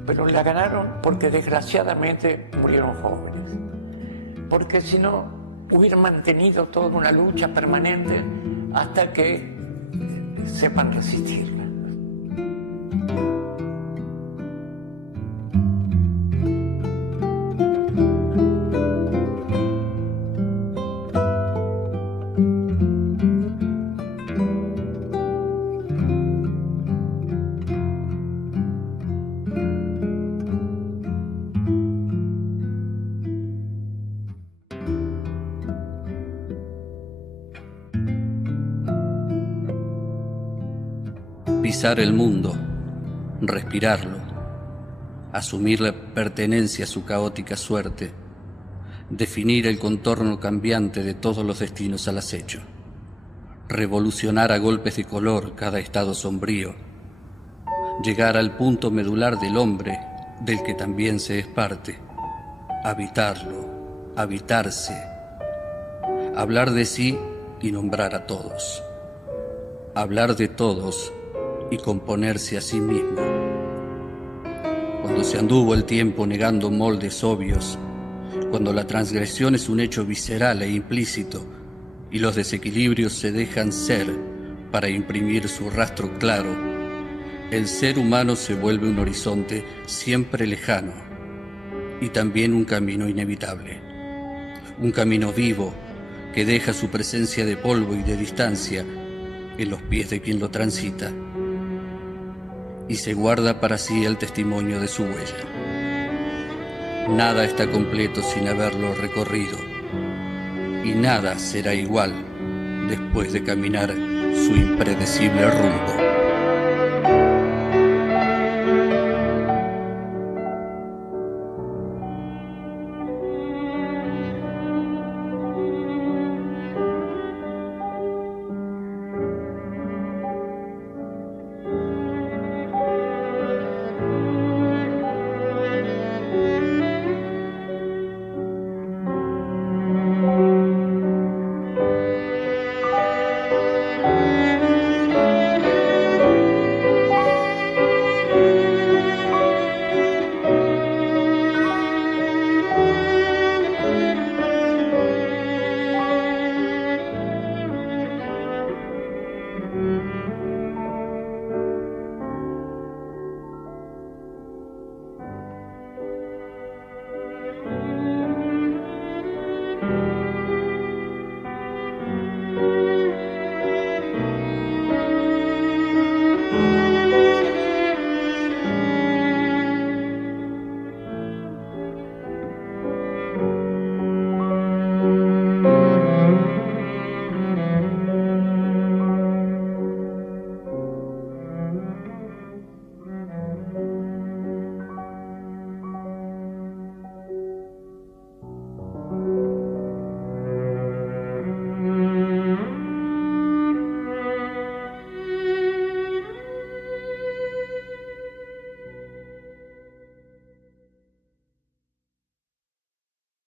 pero la ganaron porque desgraciadamente murieron jóvenes, porque si no hubieran mantenido toda una lucha permanente hasta que sepan resistirla. Pisar el mundo, respirarlo, asumir la pertenencia a su caótica suerte, definir el contorno cambiante de todos los destinos al acecho, revolucionar a golpes de color cada estado sombrío, llegar al punto medular del hombre, del que también se es parte, habitarlo, habitarse, hablar de sí y nombrar a todos, hablar de todos y componerse a sí mismo. Cuando se anduvo el tiempo negando moldes obvios, cuando la transgresión es un hecho visceral e implícito y los desequilibrios se dejan ser para imprimir su rastro claro, el ser humano se vuelve un horizonte siempre lejano y también un camino inevitable, un camino vivo que deja su presencia de polvo y de distancia en los pies de quien lo transita y se guarda para sí el testimonio de su huella. Nada está completo sin haberlo recorrido, y nada será igual después de caminar su impredecible rumbo.